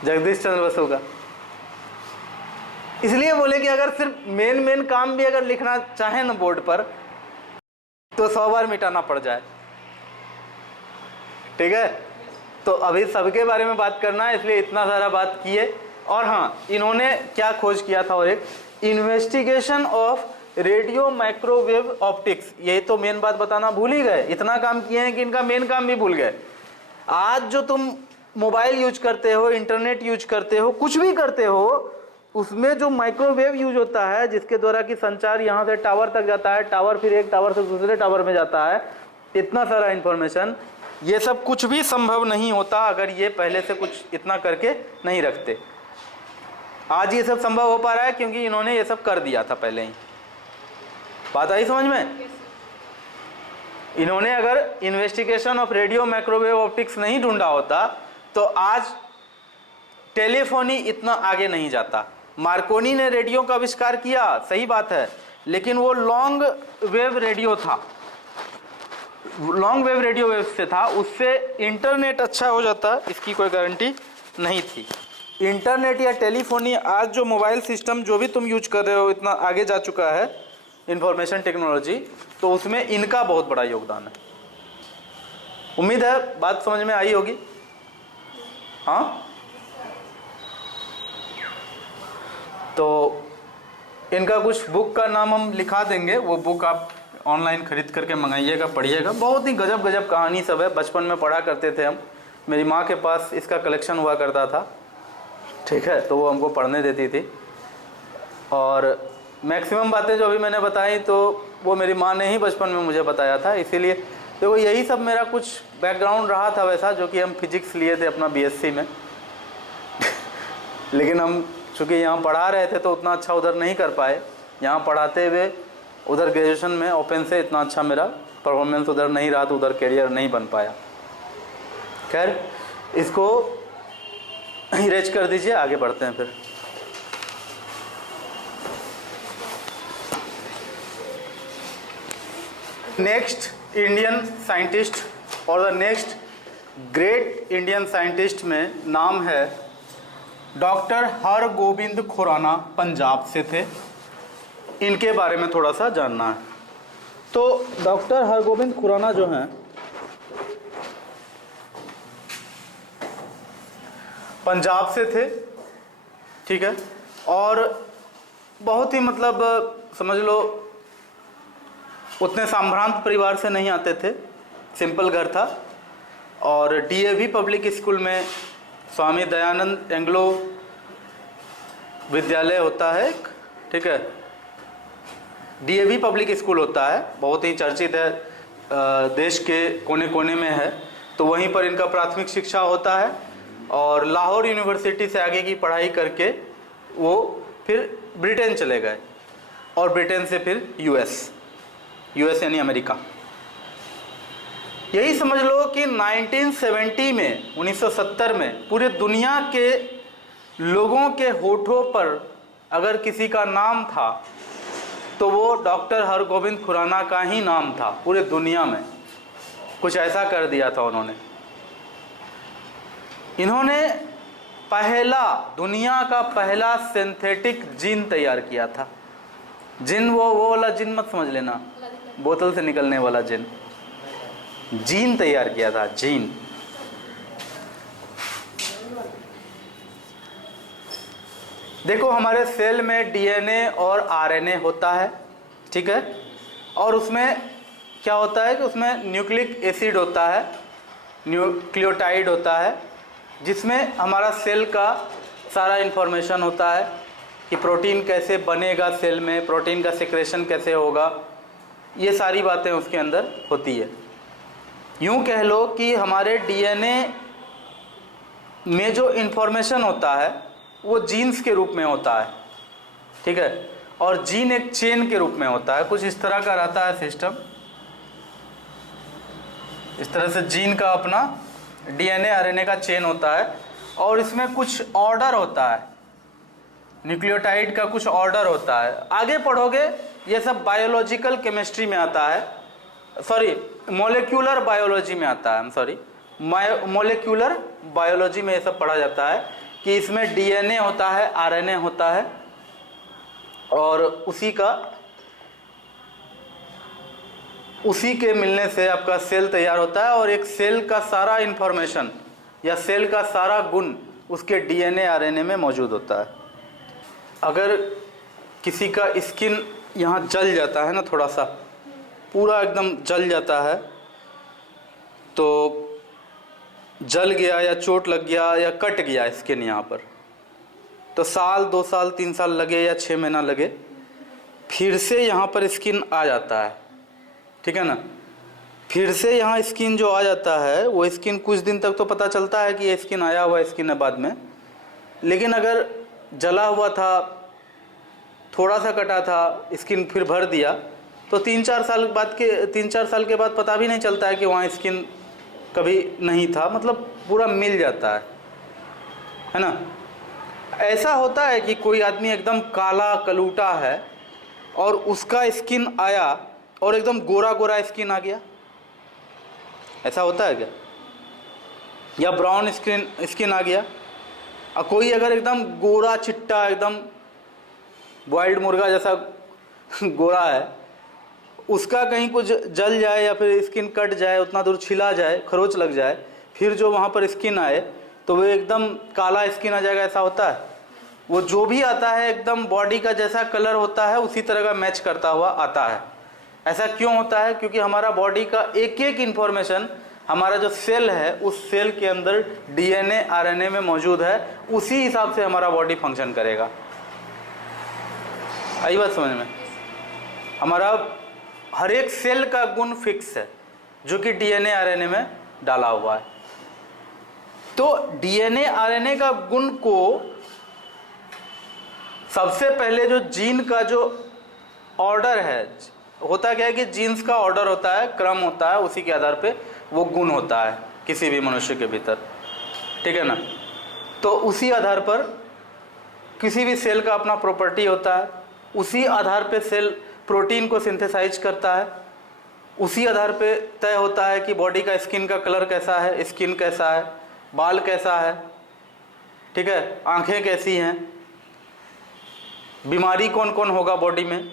जगदीश चंद्र बसु का। इसलिए बोले कि अगर सिर्फ मेन काम भी अगर लिखना चाहे ना बोर्ड पर, तो 100 बार मिटाना पड़ जाए, ठीक है। तो अभी सबके बारे में बात करना है, इसलिए इतना सारा बात किए। और हाँ, इन्होंने क्या खोज किया था, और एक investigation of radio microwave optics, यही तो मेन बात बताना भूल ही गए। इतना काम किए हैं कि इनका मेन काम भी भूल गए। आज जो तुम मोबाइल यूज करते हो, इंटरनेट यूज करते हो, कुछ भी करते हो, उसमें जो माइक्रोवेव यूज होता है, जिसके द्वारा कि संचार यहाँ से टावर तक जाता है, टावर फिर एक टावर से दूसरे टावर में जाता है, इतना सारा इंफॉर्मेशन, ये सब कुछ भी संभव नहीं होता अगर ये पहले से कुछ इतना करके नहीं रखते। आज ये सब संभव हो पा रहा है क्योंकि इन्होंने ये सब कर दिया था पहले ही। बात आई समझ में? इन्होंने अगर investigation of radio microwave optics नहीं ढूंढा होता तो आज टेलीफोनी इतना आगे नहीं जाता। मार्कोनी ने रेडियो का आविष्कार किया, सही बात है, लेकिन वो लॉन्ग वेव रेडियो था, लॉन्ग वेव रेडियो वेव से था, उससे इंटरनेट अच्छा हो जाता, इसकी कोई गारंटी नहीं थी। इंटरनेट या टेलीफोनी, आज जो मोबाइल सिस्टम जो भी तुम यूज कर रहे हो इतना आगे जा चुका है, इंफॉर्मेशन टेक्नोलॉजी, तो उसमें इनका बहुत बड़ा योगदान है। उम्मीद है बात समझ में आई होगी। हाँ, तो इनका कुछ बुक का नाम हम लिखा देंगे, वो बुक आप ऑनलाइन खरीद करके मंगाइएगा, पढ़िएगा। बहुत ही गजब गजब कहानी सब है, बचपन में पढ़ा करते थे हम। मेरी माँ के पास इसका कलेक्शन हुआ करता था, ठीक है, तो वो हमको पढ़ने देती थी। और मैक्सिमम बातें जो अभी मैंने बताई तो वो मेरी माँ ने ही बचपन में मुझे बताया था, इसीलिए देखो यही सब मेरा कुछ बैकग्राउंड रहा था वैसा, जो कि हम फिजिक्स लिए थे अपना बीएससी में लेकिन हम चूँकि यहाँ पढ़ा रहे थे तो उतना अच्छा उधर नहीं कर पाए। यहाँ पढ़ाते हुए उधर ग्रेजुएशन में ओपन से इतना अच्छा मेरा परफॉर्मेंस उधर नहीं रहा, तो उधर कैरियर नहीं बन पाया। खैर, इसको इरेज कर दीजिए, आगे बढ़ते हैं फिर। नेक्स्ट इंडियन साइंटिस्ट और the next great Indian scientist में नाम है डॉक्टर हरगोविंद खुराना, पंजाब से थे। इनके बारे में थोड़ा सा जानना है। तो डॉक्टर हरगोविंद खुराना जो हैं पंजाब से थे, ठीक है, और बहुत ही मतलब समझ लो उतने संभ्रांत परिवार से नहीं आते थे, सिंपल घर था। और डीएवी पब्लिक स्कूल में स्वामी दयानंद एंग्लो विद्यालय होता है, ठीक है, डीएवी पब्लिक स्कूल होता है, बहुत ही चर्चित है, देश के कोने कोने में है। तो वहीं पर इनका प्राथमिक शिक्षा होता है और लाहौर यूनिवर्सिटी से आगे की पढ़ाई करके वो फिर ब्रिटेन चले गए और ब्रिटेन से फिर यूएस यानी अमेरिका। यही समझ लो कि 1970 में 1970 में पूरे दुनिया के लोगों के होठों पर अगर किसी का नाम था तो वो डॉक्टर हरगोविंद खुराना का ही नाम था पूरे दुनिया में। कुछ ऐसा कर दिया था उन्होंने। इन्होंने दुनिया का पहला सिंथेटिक जीन तैयार किया था। जिन वो वाला जिन मत समझ लेना, बोतल से निकलने वाला जिन, जीन तैयार किया था, जीन। देखो हमारे सेल में डीएनए और आरएनए होता है, ठीक है, और उसमें क्या होता है कि उसमें न्यूक्लिक एसिड होता है, न्यूक्लियोटाइड होता है, जिसमें हमारा सेल का सारा इन्फॉर्मेशन होता है कि प्रोटीन कैसे बनेगा सेल में, प्रोटीन का सिक्रेशन कैसे होगा, ये सारी बातें उसके अंदर होती है। यूँ कह लो कि हमारे डीएनए में जो इन्फॉर्मेशन होता है वो जीन्स के रूप में होता है, ठीक है, और जीन एक चेन के रूप में होता है। कुछ इस तरह का रहता है सिस्टम, इस तरह से जीन का अपना डीएनए आरएनए का चेन होता है, और इसमें कुछ ऑर्डर होता है, न्यूक्लियोटाइड का कुछ ऑर्डर होता है। आगे पढ़ोगे ये सब बायोलॉजिकल केमिस्ट्री में आता है, सॉरी मॉलिक्यूलर बायोलॉजी में आता है, मॉलिक्यूलर बायोलॉजी में ये सब पढ़ा जाता है कि इसमें डीएनए होता है, आरएनए होता है, और उसी के मिलने से आपका सेल तैयार होता है। और एक सेल का सारा इंफॉर्मेशन या सेल का सारा गुण उसके डीएनए आरएनए में मौजूद होता है। अगर किसी का स्किन यहाँ जल जाता है ना, थोड़ा सा पूरा एकदम जल जाता है, तो जल गया या चोट लग गया या कट गया स्किन यहाँ पर, तो साल 2 साल 3 साल लगे या 6 महीना लगे, फिर से यहाँ पर स्किन आ जाता है, ठीक है ना। फिर से यहाँ स्किन जो आ जाता है, वो स्किन कुछ दिन तक तो पता चलता है कि ये स्किन आया हुआ स्किन है बाद में, लेकिन अगर जला हुआ था, थोड़ा सा कटा था, स्किन फिर भर दिया, तो 3-4 साल के बाद पता भी नहीं चलता है कि वहाँ स्किन कभी नहीं था, मतलब पूरा मिल जाता है ना। ऐसा होता है कि कोई आदमी एकदम काला कलूटा है और उसका स्किन आया और एकदम गोरा गोरा स्किन आ गया, ऐसा होता है क्या? या ब्राउन स्किन आ गया। और कोई अगर एकदम गोरा चिट्टा एकदम बॉइल्ड मुर्गा जैसा गोरा है, उसका कहीं कुछ जल जाए या फिर स्किन कट जाए, उतना दूर छिला जाए, खरोच लग जाए, फिर जो वहाँ पर स्किन आए तो वो एकदम काला स्किन आ जाएगा, ऐसा होता है। वो जो भी आता है एकदम बॉडी का जैसा कलर होता है उसी तरह का मैच करता हुआ आता है। ऐसा क्यों होता है? क्योंकि हमारा बॉडी का एक एक इन्फॉर्मेशन, हमारा जो सेल है उस सेल के अंदर डीएनए आरएनए में मौजूद है, उसी हिसाब से हमारा बॉडी फंक्शन करेगा। आई बात समझ में? हमारा हर एक सेल का गुण फिक्स है जो कि डीएनए आरएनए में डाला हुआ है। तो डीएनए आरएनए का गुण को सबसे पहले जो जीन का जो ऑर्डर है, होता क्या है कि जीन्स का ऑर्डर होता है, क्रम होता है, उसी के आधार पे वो गुण होता है किसी भी मनुष्य के भीतर, ठीक है ना। तो उसी आधार पर किसी भी सेल का अपना प्रॉपर्टी होता है, उसी आधार पे सेल प्रोटीन को सिंथेसाइज करता है, उसी आधार पे तय होता है कि बॉडी का स्किन का कलर कैसा है, स्किन कैसा है, बाल कैसा है, ठीक है, आंखें कैसी हैं, बीमारी कौन कौन होगा बॉडी में,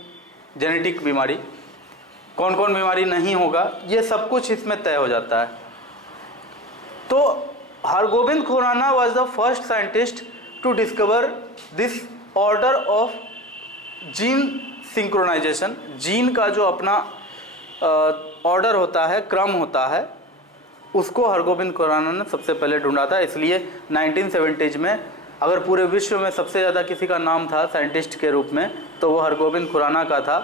जेनेटिक बीमारी कौन कौन बीमारी नहीं होगा, ये सब कुछ इसमें तय हो जाता है। तो Hargobind Khorana was the first scientist to discover this order of gene synchronisation. Gene का जो अपना ऑर्डर होता है, क्रम होता है, उसको हरगोविंद खुराना ने सबसे पहले ढूंढा था। इसलिए 1970s में अगर पूरे विश्व में सबसे ज़्यादा किसी का नाम था साइंटिस्ट के रूप में तो वो हरगोविंद खुराना का था।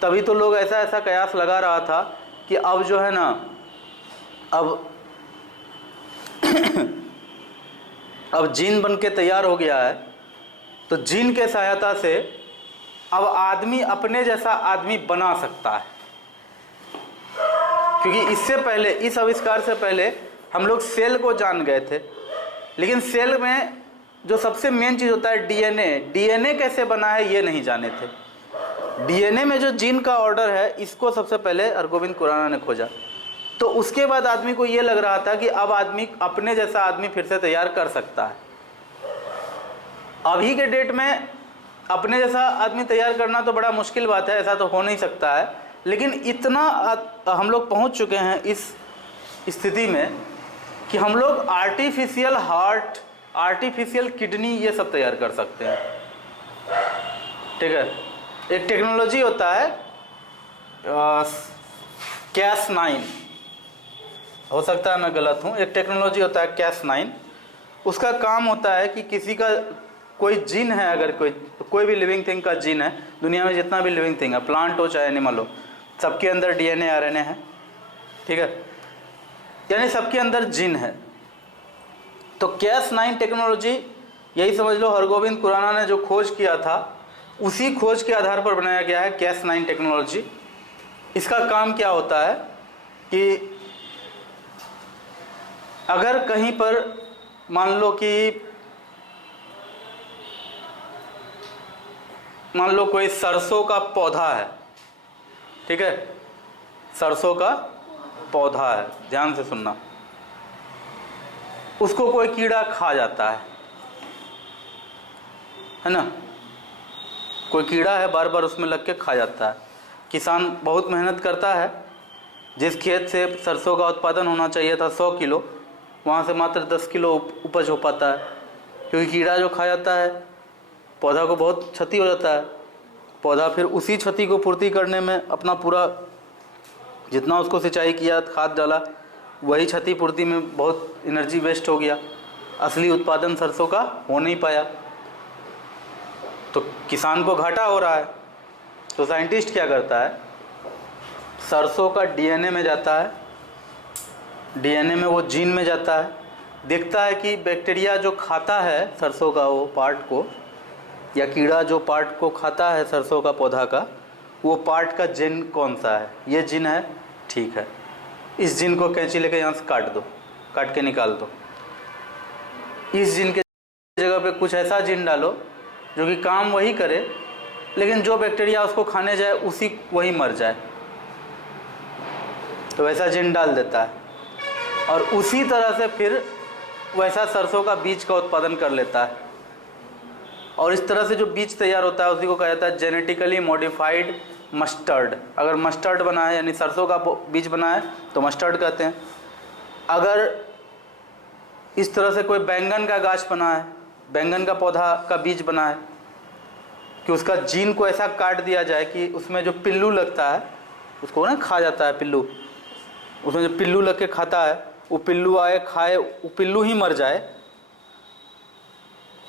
तभी तो लोग ऐसा कयास लगा रहा था कि अब जो है ना, अब जीन बन के तैयार हो गया है, तो जीन के सहायता से अब आदमी अपने जैसा आदमी बना सकता है। क्योंकि इससे पहले, इस आविष्कार से पहले हम लोग सेल को जान गए थे, लेकिन सेल में जो सबसे मेन चीज़ होता है डीएनए, डीएनए कैसे बना है ये नहीं जाने थे। डीएनए में जो जीन का ऑर्डर है, इसको सबसे पहले हरगोविंद खुराना ने खोजा। तो उसके बाद आदमी को ये लग रहा था कि अब आदमी अपने जैसा आदमी फिर से तैयार कर सकता है। अभी के डेट में अपने जैसा आदमी तैयार करना तो बड़ा मुश्किल बात है, ऐसा तो हो नहीं सकता है। लेकिन इतना हम लोग पहुंच चुके हैं इस स्थिति में कि हम लोग आर्टिफिशियल हार्ट, आर्टिफिशियल किडनी ये सब तैयार कर सकते हैं। ठीक है, एक टेक्नोलॉजी होता है Cas9, हो सकता है मैं गलत हूँ, एक टेक्नोलॉजी होता है Cas9। उसका काम होता है कि किसी का कोई जीन है, अगर कोई भी लिविंग थिंग का जीन है, दुनिया में जितना भी लिविंग थिंग है, प्लांट हो चाहे एनिमल हो, सबके अंदर डीएनए आरएनए है। ठीक है, यानी सबके अंदर जीन है। तो Cas9 टेक्नोलॉजी, यही समझ लो हरगोविंद खुराना ने जो खोज किया था, उसी खोज के आधार पर बनाया गया है Cas9 टेक्नोलॉजी। इसका काम क्या होता है कि अगर कहीं पर मान लो कोई सरसों का पौधा है, ठीक है, सरसों का पौधा है, ध्यान से सुनना, उसको कोई कीड़ा खा जाता है ना, कोई कीड़ा है बार बार उसमें लग के खा जाता है। किसान बहुत मेहनत करता है, जिस खेत से सरसों का उत्पादन होना चाहिए था 100 किलो, वहाँ से मात्र 10 किलो उपज हो पाता है, क्योंकि कीड़ा जो खा जाता है पौधा को बहुत क्षति हो जाता है। पौधा फिर उसी क्षति को पूर्ति करने में अपना पूरा जितना उसको सिंचाई किया, खाद डाला, वही क्षति पूर्ति में बहुत एनर्जी वेस्ट हो गया, असली उत्पादन सरसों का हो नहीं पाया, तो किसान को घाटा हो रहा है। तो साइंटिस्ट क्या करता है, सरसों का डीएनए में जाता है, डीएनए में वो जीन में जाता है, देखता है कि बैक्टीरिया जो खाता है सरसों का वो पार्ट को, या कीड़ा जो पार्ट को खाता है सरसों का पौधा का, वो पार्ट का जीन कौन सा है, ये जीन है, ठीक है, इस जीन को कैंची लेकर यहाँ से काट दो, काट के निकाल दो। इस जीन के जगह पे कुछ ऐसा जीन डालो जो कि काम वही करे, लेकिन जो बैक्टीरिया उसको खाने जाए उसी वही मर जाए, तो वैसा जीन डाल देता है, और उसी तरह से फिर वैसा सरसों का बीज का उत्पादन कर लेता है। और इस तरह से जो बीज तैयार होता है उसी को कहा जाता है जेनेटिकली मॉडिफाइड मस्टर्ड। अगर मस्टर्ड बना है यानी सरसों का बीज बना है तो मस्टर्ड कहते हैं। अगर इस तरह से कोई बैंगन का गाछ बना है, बैंगन का पौधा का बीज बना है, कि उसका जीन को ऐसा काट दिया जाए कि उसमें जो पिल्लू लगता है उसको ना खा जाता है पिल्लू, उसमें जो पिल्लू लग के खाता है वो पिल्लू आए खाए, वो पिल्लू ही मर जाए,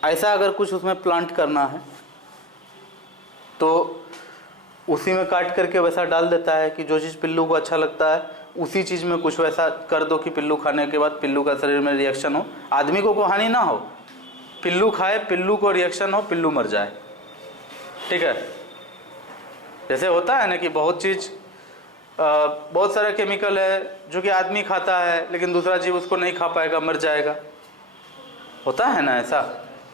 ऐसा अगर कुछ उसमें प्लांट करना है तो उसी में काट करके वैसा डाल देता है कि जो चीज़ पिल्लू को अच्छा लगता है उसी चीज़ में कुछ वैसा कर दो कि पिल्लू खाने के बाद पिल्लू का शरीर में रिएक्शन हो, आदमी को हानि ना हो, पिल्लू खाए, पिल्लू को रिएक्शन हो, पिल्लू मर जाए। ठीक है, जैसे होता है ना कि बहुत चीज़, बहुत सारा केमिकल है जो कि आदमी खाता है लेकिन दूसरा जीव उसको नहीं खा पाएगा, मर जाएगा, होता है ना ऐसा।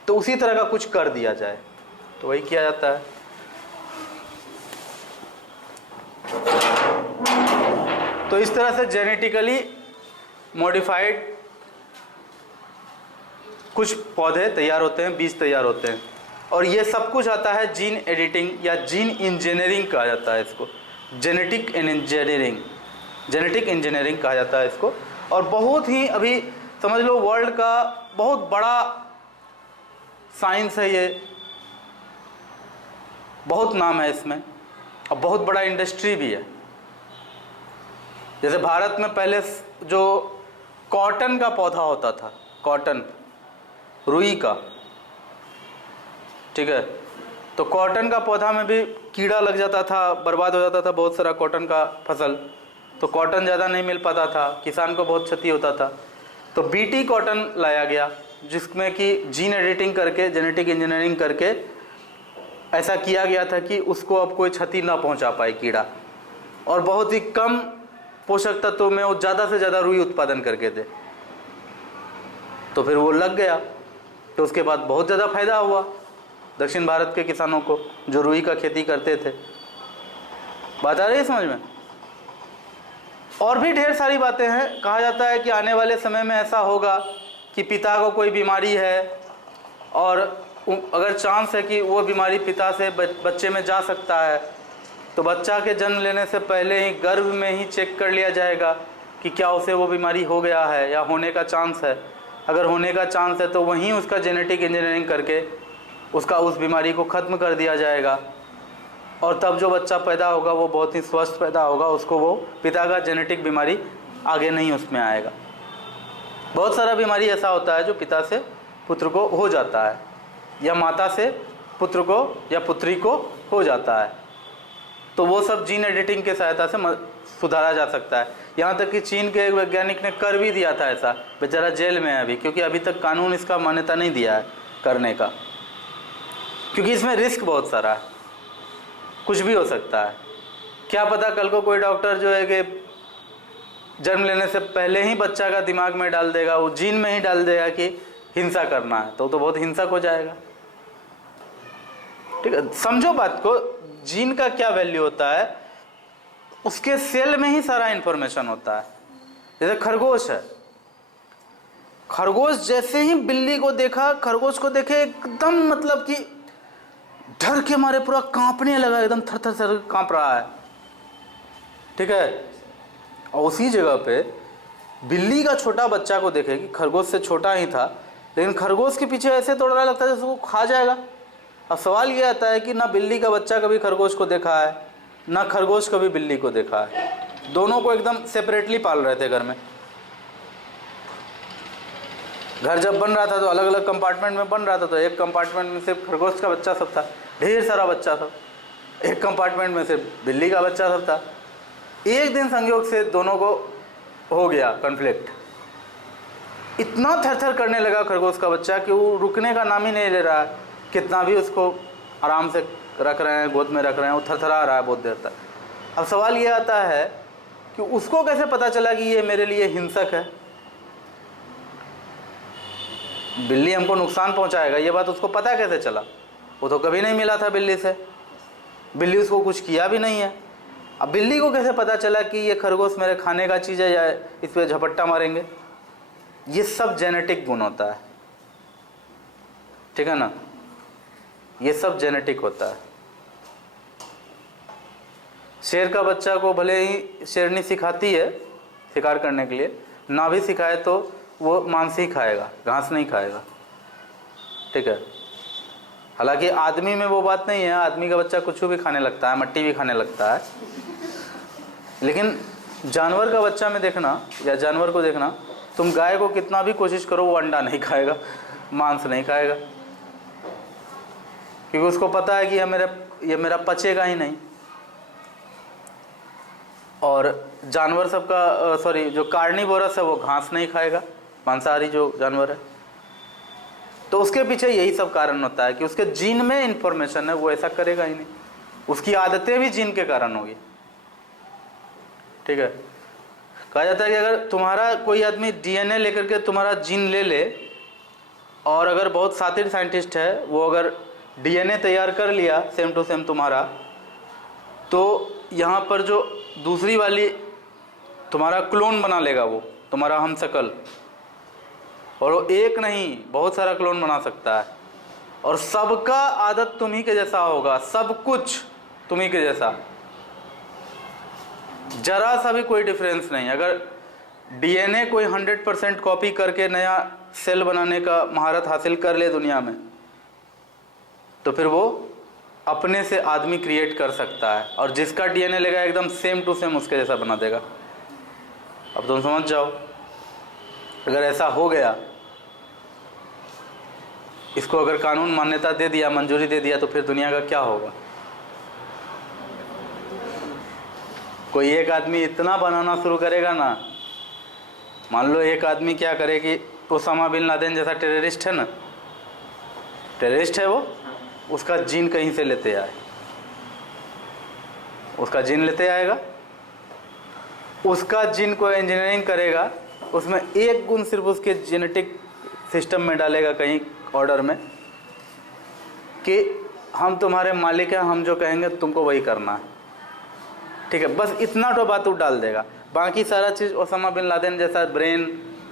तो उसी तरह का कुछ कर दिया जाए तो वही किया जाता है। तो इस तरह से जेनेटिकली मॉडिफाइड कुछ पौधे तैयार होते हैं, बीज तैयार होते हैं, और ये सब कुछ आता है जीन एडिटिंग या जीन इंजीनियरिंग कहा जाता है इसको, जेनेटिक इंजीनियरिंग, जेनेटिक इंजीनियरिंग कहा जाता है इसको। और बहुत ही अभी समझ लो वर्ल्ड का बहुत बड़ा साइंस है ये, बहुत नाम है इसमें और बहुत बड़ा इंडस्ट्री भी है। जैसे भारत में पहले जो कॉटन का पौधा होता था, कॉटन, रुई का, ठीक है, तो कॉटन का पौधा में भी कीड़ा लग जाता था, बर्बाद हो जाता था बहुत सारा कॉटन का फसल, तो कॉटन ज़्यादा नहीं मिल पाता था, किसान को बहुत क्षति होता था। तो बीटी कॉटन लाया गया जिसमें कि जीन एडिटिंग करके, जेनेटिक इंजीनियरिंग करके ऐसा किया गया था कि उसको अब कोई क्षति ना पहुंचा पाए कीड़ा, और बहुत ही कम पोषक तत्वों में वो ज़्यादा से ज़्यादा रुई उत्पादन करके दे। तो फिर वो लग गया, तो उसके बाद बहुत ज़्यादा फायदा हुआ दक्षिण भारत के किसानों को जो रुई का खेती करते थे। बात आ रही है समझ में? और भी ढेर सारी बातें हैं। कहा जाता है कि आने वाले समय में ऐसा होगा कि पिता को कोई बीमारी है और अगर चांस है कि वो बीमारी पिता से बच्चे में जा सकता है, तो बच्चा के जन्म लेने से पहले ही गर्भ में ही चेक कर लिया जाएगा कि क्या उसे वो बीमारी हो गया है या होने का चांस है। अगर होने का चांस है तो वहीं उसका जेनेटिक इंजीनियरिंग करके उसका उस बीमारी को ख़त्म कर दिया जाएगा, और तब जो बच्चा पैदा होगा वो बहुत ही स्वस्थ पैदा होगा, उसको वो पिता का जेनेटिक बीमारी आगे नहीं उसमें आएगा। बहुत सारा बीमारी ऐसा होता है जो पिता से पुत्र को हो जाता है या माता से पुत्र को या पुत्री को हो जाता है, तो वो सब जीन एडिटिंग के सहायता से सुधारा जा सकता है। यहाँ तक कि चीन के एक वैज्ञानिक ने कर भी दिया था ऐसा, बेचारा जेल में है अभी, क्योंकि अभी तक कानून इसका मान्यता नहीं दिया है करने का, क्योंकि इसमें रिस्क बहुत सारा है, कुछ भी हो सकता है। क्या पता कल को कोई डॉक्टर जो है कि जन्म लेने से पहले ही बच्चा का दिमाग में डाल देगा, वो जीन में ही डाल देगा कि हिंसा करना है, तो बहुत हिंसक हो जाएगा। ठीक है, समझो बात को। जीन का क्या वैल्यू होता है, उसके सेल में ही सारा इंफॉर्मेशन होता है। जैसे खरगोश है, खरगोश जैसे ही बिल्ली को देखा, खरगोश को देखे एकदम मतलब कि डर के मारे पूरा कांपने लगा, एकदम थर थर थर कांप रहा है। ठीक है, और उसी जगह पे बिल्ली का छोटा बच्चा को देखे कि खरगोश से छोटा ही था, लेकिन खरगोश के पीछे ऐसे दौड़ रहा, लगता है जैसे वो खा जाएगा। अब सवाल ये आता है कि ना बिल्ली का बच्चा कभी खरगोश को देखा है, ना खरगोश कभी बिल्ली को देखा है। दोनों को एकदम सेपरेटली पाल रहे थे घर में। घर जब बन रहा था तो अलग अलग कंपार्टमेंट में बन रहा था, तो एक कंपार्टमेंट में सिर्फ खरगोश का बच्चा सब था, ढेर सारा बच्चा था। एक कंपार्टमेंट में सिर्फ बिल्ली का बच्चा सब था। एक दिन संयोग से दोनों को हो गया कॉन्फ्लिक्ट। इतना थर-थर करने लगा खरगोश का बच्चा कि वो रुकने का नाम ही नहीं ले रहा है। कितना भी उसको आराम से रख रहे हैं, गोद में रख रहे हैं, वो थरथरा रहा है बहुत देर तक। अब सवाल ये आता है कि उसको कैसे पता चला कि ये मेरे लिए हिंसक है, बिल्ली हमको नुकसान पहुंचाएगा, ये बात उसको पता कैसे चला? वो तो कभी नहीं मिला था बिल्ली से, बिल्ली उसको कुछ किया भी नहीं है। अब बिल्ली को कैसे पता चला कि ये खरगोश मेरे खाने का चीज़ है या इस पर झपट्टा मारेंगे? ये सब जेनेटिक गुण होता है। ठीक है ना, ये सब जेनेटिक होता है। शेर का बच्चा को भले ही शेरनी सिखाती है शिकार करने के लिए, ना भी सिखाए तो वो मांस ही खाएगा, घास नहीं खाएगा। ठीक है, हालांकि आदमी में वो बात नहीं है, आदमी का बच्चा कुछ भी खाने लगता है, मट्टी भी खाने लगता है, लेकिन जानवर का बच्चा में देखना या जानवर को देखना, तुम गाय को कितना भी कोशिश करो वो अंडा नहीं खाएगा, मांस नहीं खाएगा, क्योंकि उसको पता है कि ये मेरा पचेगा ही नहीं। और जानवर सबका सॉरी जो कार्निवोरस है वो घास नहीं खाएगा, मांसाहारी जो जानवर है। तो उसके पीछे यही सब कारण होता है कि उसके जीन में इंफॉर्मेशन है, वो ऐसा करेगा ही नहीं। उसकी आदतें भी जीन के कारण होगी। ठीक है, कहा जाता है कि अगर तुम्हारा कोई आदमी डीएनए लेकर के तुम्हारा जीन ले ले, और अगर बहुत शातिर साइंटिस्ट है वो अगर डीएनए तैयार कर लिया सेम टू सेम तुम्हारा, तो यहाँ पर जो दूसरी वाली तुम्हारा क्लोन बना लेगा वो तुम्हारा हमशक्ल, और वो एक नहीं बहुत सारा क्लोन बना सकता है, और सबका आदत तुम्ही के जैसा होगा, सब कुछ तुम्ही के जैसा, जरा सा भी कोई डिफरेंस नहीं। अगर डीएनए कोई 100% कॉपी करके नया सेल बनाने का महारत हासिल कर ले दुनिया में, तो फिर वो अपने से आदमी क्रिएट कर सकता है, और जिसका डीएनए लेगा एकदम सेम टू सेम उसके जैसा बना देगा। अब तुम समझ जाओ, अगर ऐसा हो गया, इसको अगर कानून मान्यता दे दिया, मंजूरी दे दिया, तो फिर दुनिया का क्या होगा? कोई एक आदमी इतना बनाना शुरू करेगा ना, मान लो एक आदमी क्या करे कि ओसामा बिन लादेन जैसा टेररिस्ट है ना, टेररिस्ट है वो, उसका जीन कहीं से लेते आए, उसका जीन लेते आएगा, उसका जीन को इंजीनियरिंग करेगा, उसमें एक गुण सिर्फ उसके जेनेटिक सिस्टम में डालेगा कहीं ऑर्डर में कि हम तुम्हारे मालिक हैं, हम जो कहेंगे तुमको वही करना है। ठीक है, बस इतना तो बात वो डाल देगा, बाकी सारा चीज़ ओसामा बिन लादेन जैसा ब्रेन,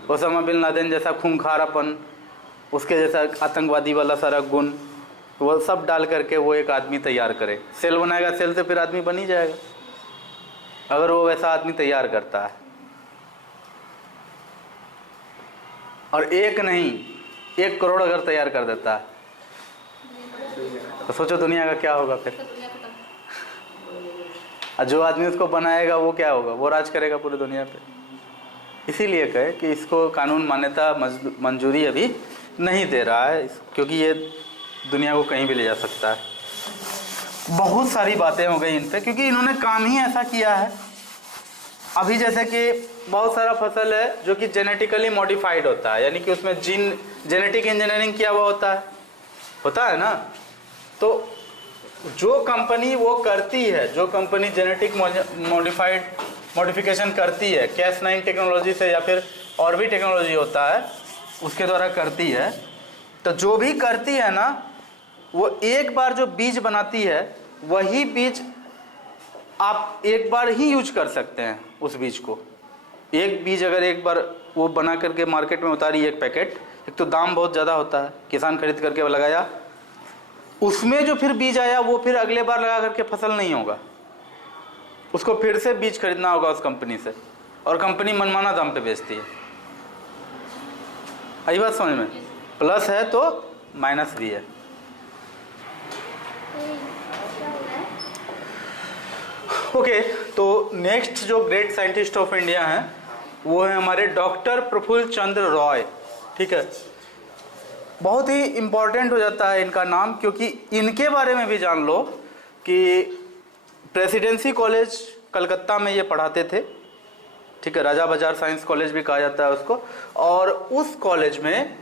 ओसामा बिन लादेन जैसा खूंखारापन, उसके जैसा आतंकवादी वाला सारा गुण, वो सब डाल करके वो एक आदमी तैयार करे। सेल बनाएगा, सेल से फिर आदमी बन ही जाएगा अगर वो वैसा आदमी तैयार करता है। और एक नहीं, 1 करोड़ अगर तैयार कर देता है तो सोचो दुनिया का क्या होगा फिर। और जो आदमी उसको बनाएगा वो क्या होगा, वो राज करेगा पूरी दुनिया पे। इसीलिए कहे कि इसको कानून मान्यता मंजूरी अभी नहीं दे रहा है, क्योंकि ये दुनिया को कहीं भी ले जा सकता है। बहुत सारी बातें हो गई इन पे, क्योंकि इन्होंने काम ही ऐसा किया है। अभी जैसे कि बहुत सारा फसल है जो कि जेनेटिकली मॉडिफाइड होता है, यानी कि उसमें जेनेटिक इंजीनियरिंग किया हुआ होता है ना। तो जो कंपनी वो करती है, जो कंपनी जेनेटिक मॉडिफिकेशन करती है Cas9 टेक्नोलॉजी से या फिर और भी टेक्नोलॉजी होता है उसके द्वारा करती है, तो जो भी करती है ना, वो एक बार जो बीज बनाती है वही बीज आप एक बार ही यूज कर सकते हैं। उस बीज को, एक बीज अगर एक बार वो बना करके मार्केट में उतारी, एक पैकेट, एक तो दाम बहुत ज़्यादा होता है, किसान खरीद करके लगाया, उसमें जो फिर बीज आया वो फिर अगले बार लगा करके फसल नहीं होगा, उसको फिर से बीज खरीदना होगा उस कंपनी से, और कंपनी मनमाना दाम पे बेचती है। आई बात समझ में? प्लस है तो माइनस भी है। ओके, तो नेक्स्ट जो ग्रेट साइंटिस्ट ऑफ इंडिया हैं वो है हमारे डॉक्टर प्रफुल्ल चंद्र रॉय। ठीक है, बहुत ही इम्पोर्टेंट हो जाता है इनका नाम, क्योंकि इनके बारे में भी जान लो कि प्रेसिडेंसी कॉलेज कलकत्ता में ये पढ़ाते थे। ठीक है, राजा बाजार साइंस कॉलेज भी कहा जाता है उसको। और उस कॉलेज में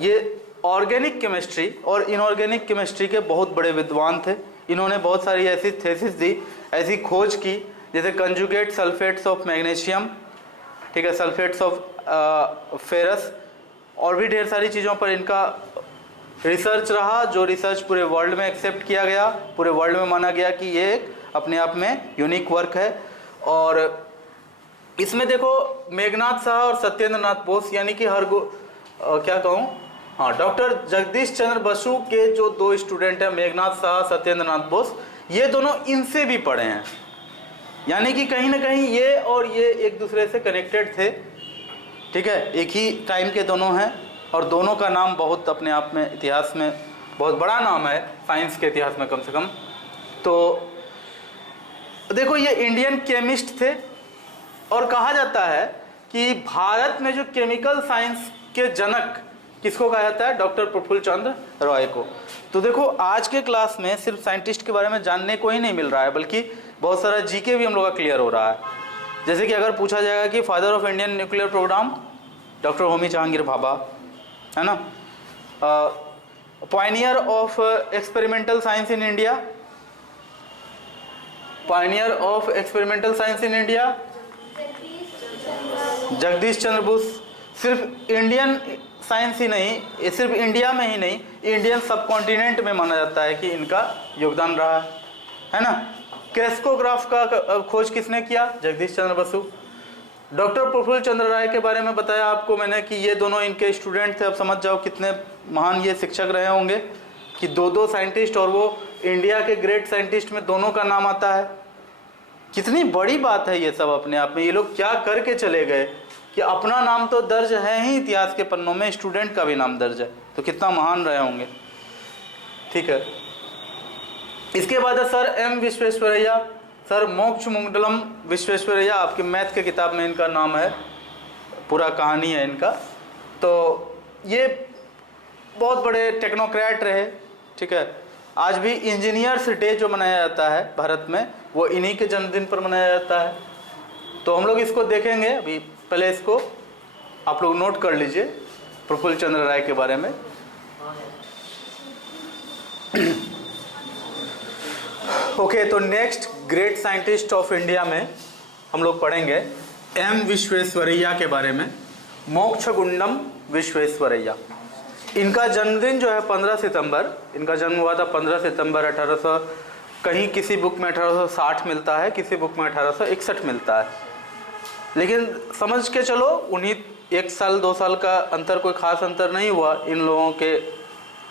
ये ऑर्गेनिक केमिस्ट्री और इनऑर्गेनिक केमिस्ट्री के बहुत बड़े विद्वान थे। इन्होंने बहुत सारी ऐसी थेसिस दी, ऐसी खोज की, जैसे कंजुगेट सल्फेट्स ऑफ मैग्नीशियम, ठीक है, सल्फेट्स ऑफ फेरस, और भी ढेर सारी चीज़ों पर इनका रिसर्च रहा, जो रिसर्च पूरे वर्ल्ड में एक्सेप्ट किया गया, पूरे वर्ल्ड में माना गया कि ये एक अपने आप में यूनिक वर्क है। और इसमें देखो मेघनाथ शाह और सत्येंद्र नाथ बोस, यानी कि क्या कहूँ, हाँ, डॉक्टर जगदीश चंद्र बसु के जो 2 स्टूडेंट हैं, मेघनाथ शाह, सत्येंद्र नाथ बोस, ये दोनों इनसे भी पढ़े हैं, यानी कि कहीं ना कहीं ये और ये एक दूसरे से कनेक्टेड थे। ठीक है, एक ही टाइम के दोनों हैं, और दोनों का नाम बहुत अपने आप में इतिहास में बहुत बड़ा नाम है, साइंस के इतिहास में कम से कम। तो देखो ये इंडियन केमिस्ट थे, और कहा जाता है कि भारत में जो केमिकल साइंस के जनक किसको कहा जाता है, डॉक्टर प्रफुल्ल चंद्र रॉय को। तो देखो आज के क्लास में सिर्फ साइंटिस्ट के बारे में जानने को ही नहीं मिल रहा है, बल्कि बहुत सारा जीके भी हम लोग का क्लियर हो रहा है। जैसे कि अगर पूछा जाएगा कि father of Indian nuclear program, doctor Homi Jahangir Bhabha, है ना। Pioneer of experimental science in India, pioneer of experimental science in India Jagdish Chandra Bose. सिर्फ इंडियन साइंस ही नहीं, ये सिर्फ इंडिया में ही नहीं, इंडियन सब कॉन्टिनेंट में माना जाता है कि इनका योगदान रहा है ना। क्रेस्कोग्राफ का खोज किसने किया, जगदीश चंद्र बसु। डॉक्टर प्रफुल्ल चंद्र राय के बारे में बताया आपको मैंने कि ये दोनों इनके स्टूडेंट थे। अब समझ जाओ कितने महान ये शिक्षक रहे होंगे कि 2 साइंटिस्ट, और वो इंडिया के ग्रेट साइंटिस्ट में दोनों का नाम आता है। कितनी बड़ी बात है ये सब अपने आप में। ये लोग क्या करके चले गए कि अपना नाम तो दर्ज है ही इतिहास के पन्नों में, स्टूडेंट का भी नाम दर्ज है, तो कितना महान रहे होंगे। ठीक है, इसके बाद है sir M Visvesvaraya, sir Mokshagundam Visvesvaraya. आपकी मैथ के किताब में इनका नाम है, पूरा कहानी है इनका। तो ये बहुत बड़े टेक्नोक्रेट रहे। ठीक है, आज भी इंजीनियर्स डे जो मनाया जाता है भारत में, वो इन्हीं के जन्मदिन पर मनाया जाता है। तो हम लोग इसको देखेंगे। अभी पहले इसको आप लोग नोट कर लीजिए प्रफुल्ल चंद्र राय के बारे में। ओके, तो next great scientist of India में हम लोग पढ़ेंगे एम विश्वेश्वरैया के बारे में, मोक्षगुंडम विश्वेश्वरैया। इनका जन्मदिन जो है 15 सितंबर, इनका जन्म हुआ था 15 सितंबर कहीं किसी बुक में 1860 मिलता है, किसी बुक में 1861 मिलता है, लेकिन समझ के चलो उन्हीं 1 साल 2 साल का अंतर, कोई ख़ास अंतर नहीं हुआ इन लोगों के।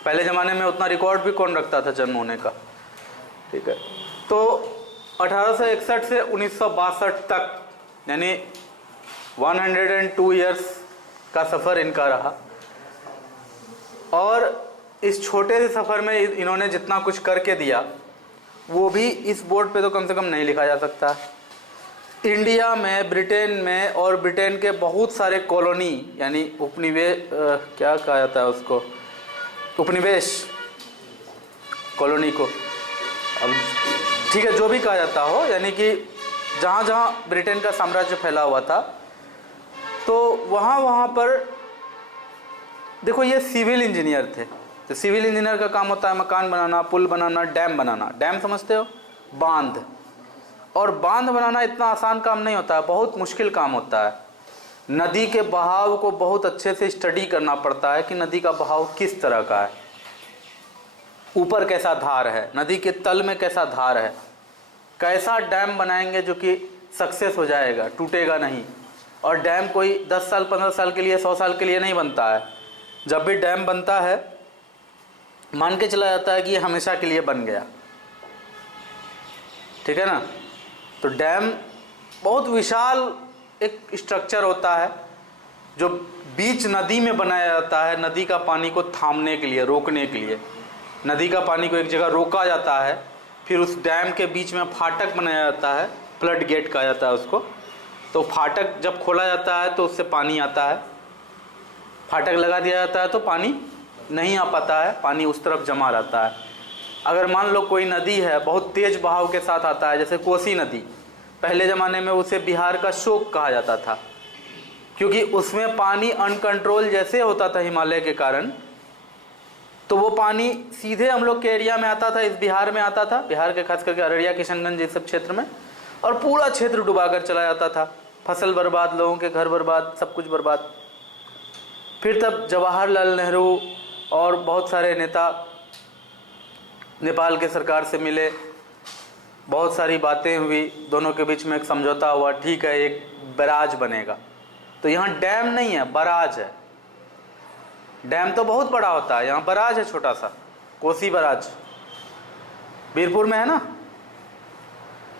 पहले ज़माने में उतना रिकॉर्ड भी कौन रखता था जन्म होने का, ठीक है। तो 1861 से 1962 तक यानी 102 ईयर्स का सफ़र इनका रहा, और इस छोटे से सफ़र में इन्होंने जितना कुछ करके दिया वो भी इस बोर्ड पे तो कम से कम नहीं लिखा जा सकता। इंडिया में, ब्रिटेन में और ब्रिटेन के बहुत सारे कॉलोनी यानी उपनिवेश, क्या कहा जाता है उसको, उपनिवेश कॉलोनी को, अब ठीक है जो भी कहा जाता हो, यानी कि जहाँ जहाँ ब्रिटेन का साम्राज्य फैला हुआ था, तो वहाँ पर देखो ये सिविल इंजीनियर थे। तो सिविल इंजीनियर का काम होता है मकान बनाना, पुल बनाना, डैम बनाना। डैम समझते हो, बांध। और बांध बनाना इतना आसान काम नहीं होता है, बहुत मुश्किल काम होता है। नदी के बहाव को बहुत अच्छे से स्टडी करना पड़ता है कि नदी का बहाव किस तरह का है, ऊपर कैसा धार है, नदी के तल में कैसा धार है, कैसा डैम बनाएंगे जो कि सक्सेस हो जाएगा, टूटेगा नहीं। और डैम कोई 10 साल 15 साल के लिए, 100 साल के लिए नहीं बनता है। जब भी डैम बनता है मान के चला जाता है कि ये हमेशा के लिए बन गया, ठीक है ना। तो डैम बहुत विशाल एक स्ट्रक्चर होता है जो बीच नदी में बनाया जाता है, नदी का पानी को थामने के लिए, रोकने के लिए। नदी का पानी को एक जगह रोका जाता है, फिर उस डैम के बीच में फाटक बनाया जाता है, फ्लड गेट कहा जाता है उसको। तो फाटक जब खोला जाता है तो उससे पानी आता है, फाटक लगा दिया जाता है तो पानी नहीं आ पाता है, पानी उस तरफ जमा रहता है। अगर मान लो कोई नदी है बहुत तेज बहाव के साथ आता है, जैसे कोसी नदी, पहले ज़माने में उसे बिहार का शोक कहा जाता था, क्योंकि उसमें पानी अनकंट्रोल जैसे होता था हिमालय के कारण, तो वो पानी सीधे हम लोग के एरिया में आता था, इस बिहार में आता था, बिहार के खास करके अररिया किशनगंज ये सब क्षेत्र में, और पूरा क्षेत्र डुबा कर चला जाता था। फसल बर्बाद, लोगों के घर बर्बाद, सब कुछ बर्बाद। फिर तब जवाहरलाल नेहरू और बहुत सारे नेता नेपाल के सरकार से मिले, बहुत सारी बातें हुई, दोनों के बीच में एक समझौता हुआ, ठीक है एक बैराज बनेगा। तो यहाँ डैम नहीं है, बराज है। डैम तो बहुत बड़ा होता है, यहाँ बराज है छोटा सा, कोसी बराज बीरपुर में है ना।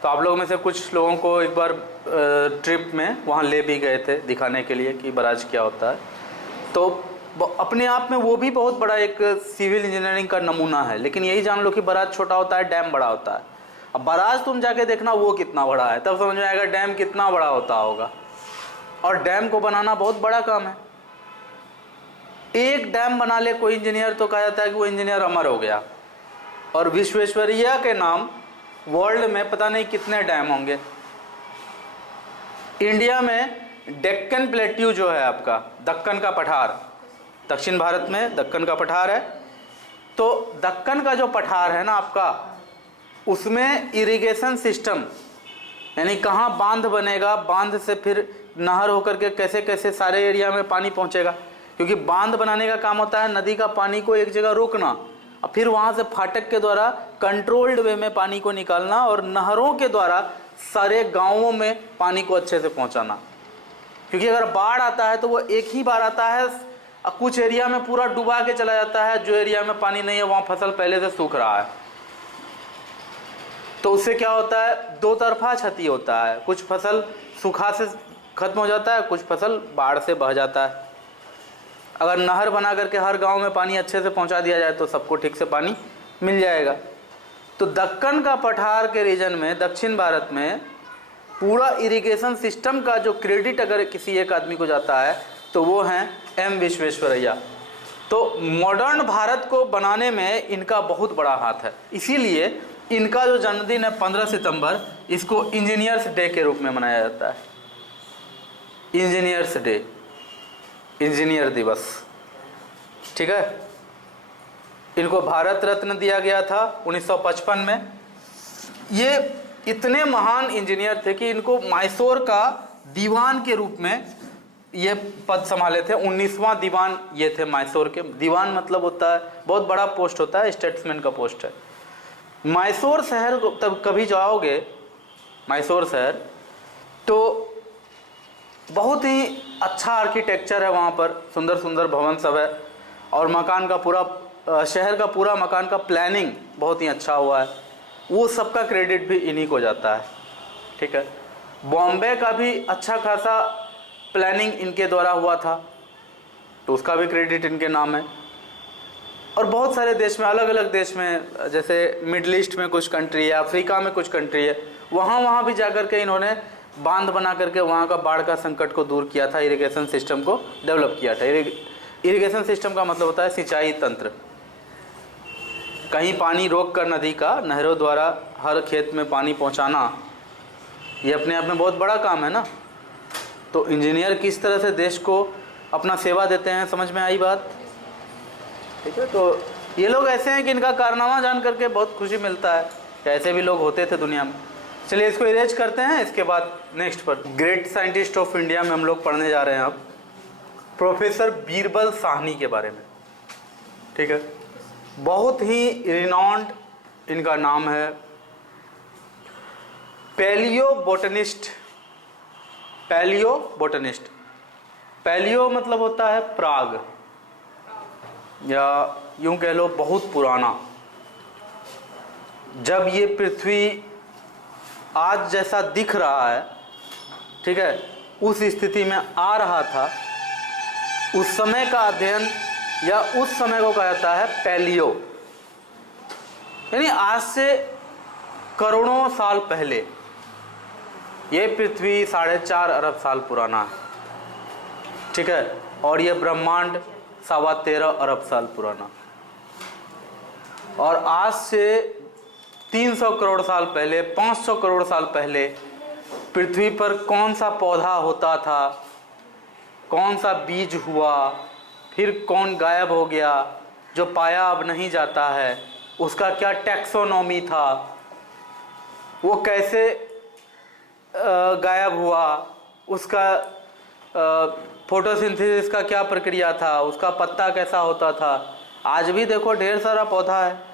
तो आप लोगों में से कुछ लोगों को एक बार ट्रिप में वहाँ ले भी गए थे दिखाने के लिए कि बराज क्या होता है। तो अपने आप में वो भी बहुत बड़ा एक सिविल इंजीनियरिंग का नमूना है। लेकिन यही जान लो कि बराज छोटा होता है, डैम बड़ा होता है। अब बराज तुम जाके देखना वो कितना बड़ा है, तब समझ में आएगा डैम कितना बड़ा होता होगा। और डैम को बनाना बहुत बड़ा काम है। एक डैम बना ले कोई इंजीनियर तो कहा जाता है कि वो इंजीनियर अमर हो गया। और विश्वेश्वरैया के नाम वर्ल्ड में पता नहीं कितने डैम होंगे। इंडिया में डेक्कन प्लेट्यू जो है आपका, दक्कन का पठार, दक्षिण भारत में दक्कन का पठार है। तो दक्कन का जो पठार है ना आपका, उसमें इरिगेशन सिस्टम यानी कहाँ बांध बनेगा, बांध से फिर नहर होकर के कैसे कैसे सारे एरिया में पानी पहुँचेगा। क्योंकि बांध बनाने का काम होता है नदी का पानी को एक जगह रोकना और फिर वहाँ से फाटक के द्वारा कंट्रोल्ड वे में पानी को निकालना और नहरों के द्वारा सारे गाँवों में पानी को अच्छे से पहुँचाना। क्योंकि अगर बाढ़ आता है तो वो एक ही बार आता है, कुछ एरिया में पूरा डुबा के चला जाता है, जो एरिया में पानी नहीं है वहाँ फसल पहले से सूख रहा है। तो उससे क्या होता है, दो तरफा क्षति होता है। कुछ फसल सूखा से खत्म हो जाता है, कुछ फसल बाढ़ से बह जाता है। अगर नहर बना करके हर गांव में पानी अच्छे से पहुंचा दिया जाए तो सबको ठीक से पानी मिल जाएगा। तो दक्कन का पठार के रीजन में, दक्षिण भारत में पूरा इरिगेशन सिस्टम का जो क्रेडिट अगर किसी एक आदमी को जाता है तो वो हैं एम विश्वेश्वरैया। तो मॉडर्न भारत को बनाने में इनका बहुत बड़ा हाथ है। इसीलिए इनका जो जन्मदिन है 15 सितंबर, इसको इंजीनियर्स डे के रूप में मनाया जाता है। इंजीनियर्स डे, इंजीनियर दिवस, ठीक है। इनको भारत रत्न दिया गया था 1955 में। ये इतने महान इंजीनियर थे कि इनको मैसूर का दीवान के रूप में ये पद संभाले थे। 19वां दीवान ये थे मैसूर के। दीवान मतलब होता है बहुत बड़ा पोस्ट होता है, स्टेट्समैन का पोस्ट है। मैसूर शहर तब कभी जाओगे मैसूर शहर तो बहुत ही अच्छा आर्किटेक्चर है वहाँ पर, सुंदर सुंदर भवन सब है और मकान का पूरा शहर का पूरा मकान का प्लानिंग बहुत ही अच्छा हुआ है, वो सबका क्रेडिट भी इन्हीं को जाता है। ठीक है, बॉम्बे का भी अच्छा खासा प्लानिंग इनके द्वारा हुआ था तो उसका भी क्रेडिट इनके नाम है। और बहुत सारे देश में, अलग अलग देश में, जैसे मिडल ईस्ट में कुछ कंट्री है, अफ्रीका में कुछ कंट्री है, वहाँ भी जाकर के इन्होंने बांध बना करके वहाँ का बाढ़ का संकट को दूर किया था, इरिगेशन सिस्टम को डेवलप किया था। इरिगेशन सिस्टम का मतलब होता है सिंचाई तंत्र, कहीं पानी रोक कर नदी का नहरों द्वारा हर खेत में पानी पहुँचाना, ये अपने आप में बहुत बड़ा काम है ना। तो इंजीनियर किस तरह से देश को अपना सेवा देते हैं, समझ में आई बात? ठीक है, तो ये लोग ऐसे हैं कि इनका कारनामा जान करके बहुत खुशी मिलता है कि ऐसे भी लोग होते थे दुनिया में। चलिए इसको इरेज करते हैं, इसके बाद नेक्स्ट पर ग्रेट साइंटिस्ट ऑफ इंडिया में हम लोग पढ़ने जा रहे हैं अब प्रोफेसर बीरबल साहनी के बारे में। ठीक है, बहुत ही रिनाउंड इनका नाम है, पैलियो बोटनिस्ट। पैलियो मतलब होता है प्राग, या यूं कह लो बहुत पुराना। जब ये पृथ्वी आज जैसा दिख रहा है, ठीक है, उस स्थिति में आ रहा था, उस समय का अध्ययन या उस समय को कहा जाता है पैलियो। यानी आज से करोड़ों साल पहले ये पृथ्वी 4.5 अरब साल पुराना है। ठीक है, और ये ब्रह्मांड 13.25 अरब साल पुराना। और आज से 300 करोड़ साल पहले, 500 करोड़ साल पहले पृथ्वी पर कौन सा पौधा होता था, कौन सा बीज हुआ, फिर कौन गायब हो गया, जो पाया अब नहीं जाता है, उसका क्या टैक्सोनॉमी था, वो कैसे गायब हुआ, उसका फोटोसिंथेसिस का क्या प्रक्रिया था, उसका पत्ता कैसा होता था। आज भी देखो ढेर सारा पौधा है,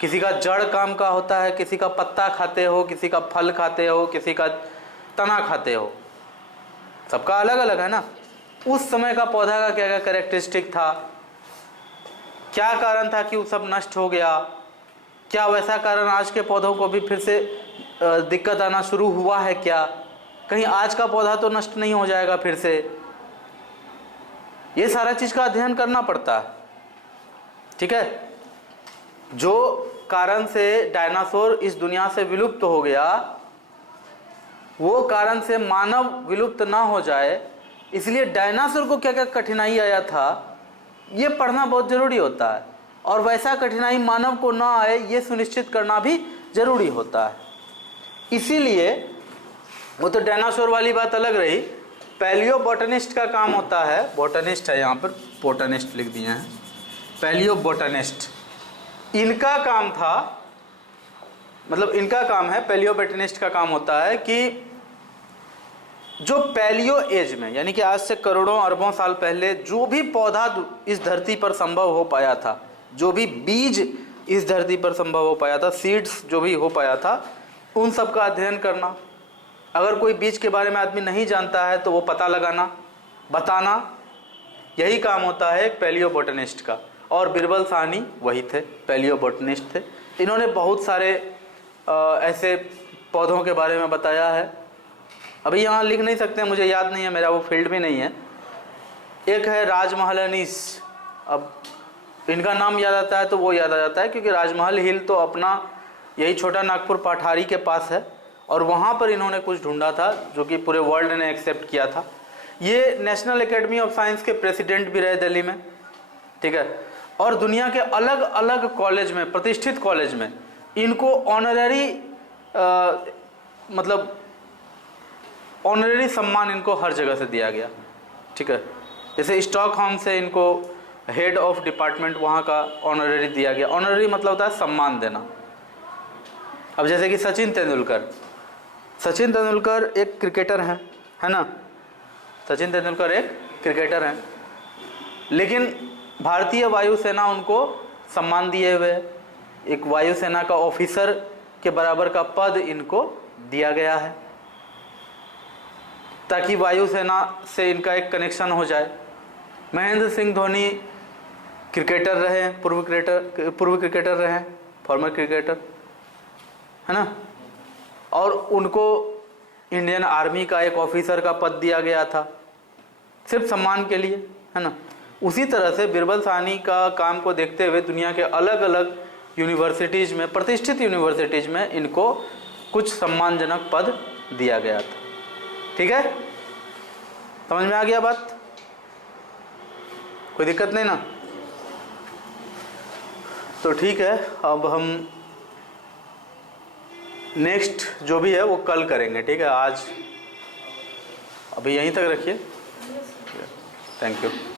किसी का जड़ काम का होता है, किसी का पत्ता खाते हो, किसी का फल खाते हो, किसी का तना खाते हो, सबका अलग अलग है ना। उस समय का पौधा का क्या क्या कैरेक्टरिस्टिक था, क्या कारण था कि वो सब नष्ट हो गया, क्या वैसा कारण आज के पौधों को भी फिर से दिक्कत आना शुरू हुआ है क्या, कहीं आज का पौधा तो नष्ट नहीं हो जाएगा फिर से। ये सारा चीज का अध्ययन करना पड़ता है। ठीक है, जो कारण से डायनासोर इस दुनिया से विलुप्त हो गया, वो कारण से मानव विलुप्त ना हो जाए, इसलिए डायनासोर को क्या क्या कठिनाई आया था, ये पढ़ना बहुत जरूरी होता है। और वैसा कठिनाई मानव को ना आए, ये सुनिश्चित करना भी जरूरी होता है। इसीलिए वो तो डायनासोर वाली बात अलग रही, पैलियो बोटनिस्ट का काम होता है, बोटनिस्ट है यहाँ पर, बोटनिस्ट लिख दिए हैं, पैलियो बोटनिस्ट, इनका काम था, मतलब इनका काम है, पैलियो बोटनिस्ट का काम होता है कि जो पैलियो एज में, यानी कि आज से करोड़ों अरबों साल पहले जो भी पौधा इस धरती पर संभव हो पाया था, जो भी बीज इस धरती पर संभव हो पाया था, सीड्स जो भी हो पाया था, उन सब का अध्ययन करना। अगर कोई बीज के बारे में आदमी नहीं जानता है तो वो पता लगाना, बताना, यही काम होता है एक पैलियो बोटनिस्ट का। और बीरबल साहनी वही थे, पैलियो बोटनिस्ट थे। इन्होंने बहुत सारे ऐसे पौधों के बारे में बताया है, अभी यहाँ लिख नहीं सकते, मुझे याद नहीं है, मेरा वो फील्ड भी नहीं है। एक है राजमहल अनीस, अब इनका नाम याद आता है तो वो याद आ जाता है क्योंकि राजमहल हिल तो अपना यही छोटा नागपुर पठारी के पास है, और वहाँ पर इन्होंने कुछ ढूंढा था जो कि पूरे वर्ल्ड ने एक्सेप्ट किया था। ये नेशनल एकेडमी ऑफ साइंस के प्रेसिडेंट भी रहे दिल्ली में। ठीक है, और दुनिया के अलग अलग कॉलेज में, प्रतिष्ठित कॉलेज में इनको ऑनररी मतलब ऑनररी सम्मान इनको हर जगह से दिया गया। ठीक है, जैसे स्टॉकहोम से इनको हेड ऑफ डिपार्टमेंट वहाँ का ऑनररी दिया गया। ऑनररी मतलब होता है सम्मान देना। अब जैसे कि सचिन तेंदुलकर एक क्रिकेटर हैं, है ना, सचिन तेंदुलकर एक क्रिकेटर हैं, लेकिन भारतीय वायुसेना उनको सम्मान दिए हुए, एक वायुसेना का ऑफिसर के बराबर का पद इनको दिया गया है ताकि वायुसेना से इनका एक कनेक्शन हो जाए। महेंद्र सिंह धोनी क्रिकेटर रहे, पूर्व क्रिकेटर रहे, फॉर्मर क्रिकेटर, है ना, और उनको इंडियन आर्मी का एक ऑफिसर का पद दिया गया था सिर्फ सम्मान के लिए, है ना। उसी तरह से बिरबल साहनी का काम को देखते हुए दुनिया के अलग अलग यूनिवर्सिटीज़ में, प्रतिष्ठित यूनिवर्सिटीज़ में इनको कुछ सम्मानजनक पद दिया गया था। ठीक है, समझ में आ गया बात? कोई दिक्कत नहीं ना? तो ठीक है, अब हम नेक्स्ट जो भी है वो कल करेंगे। ठीक है, आज अभी यहीं तक रखिए। Thank you.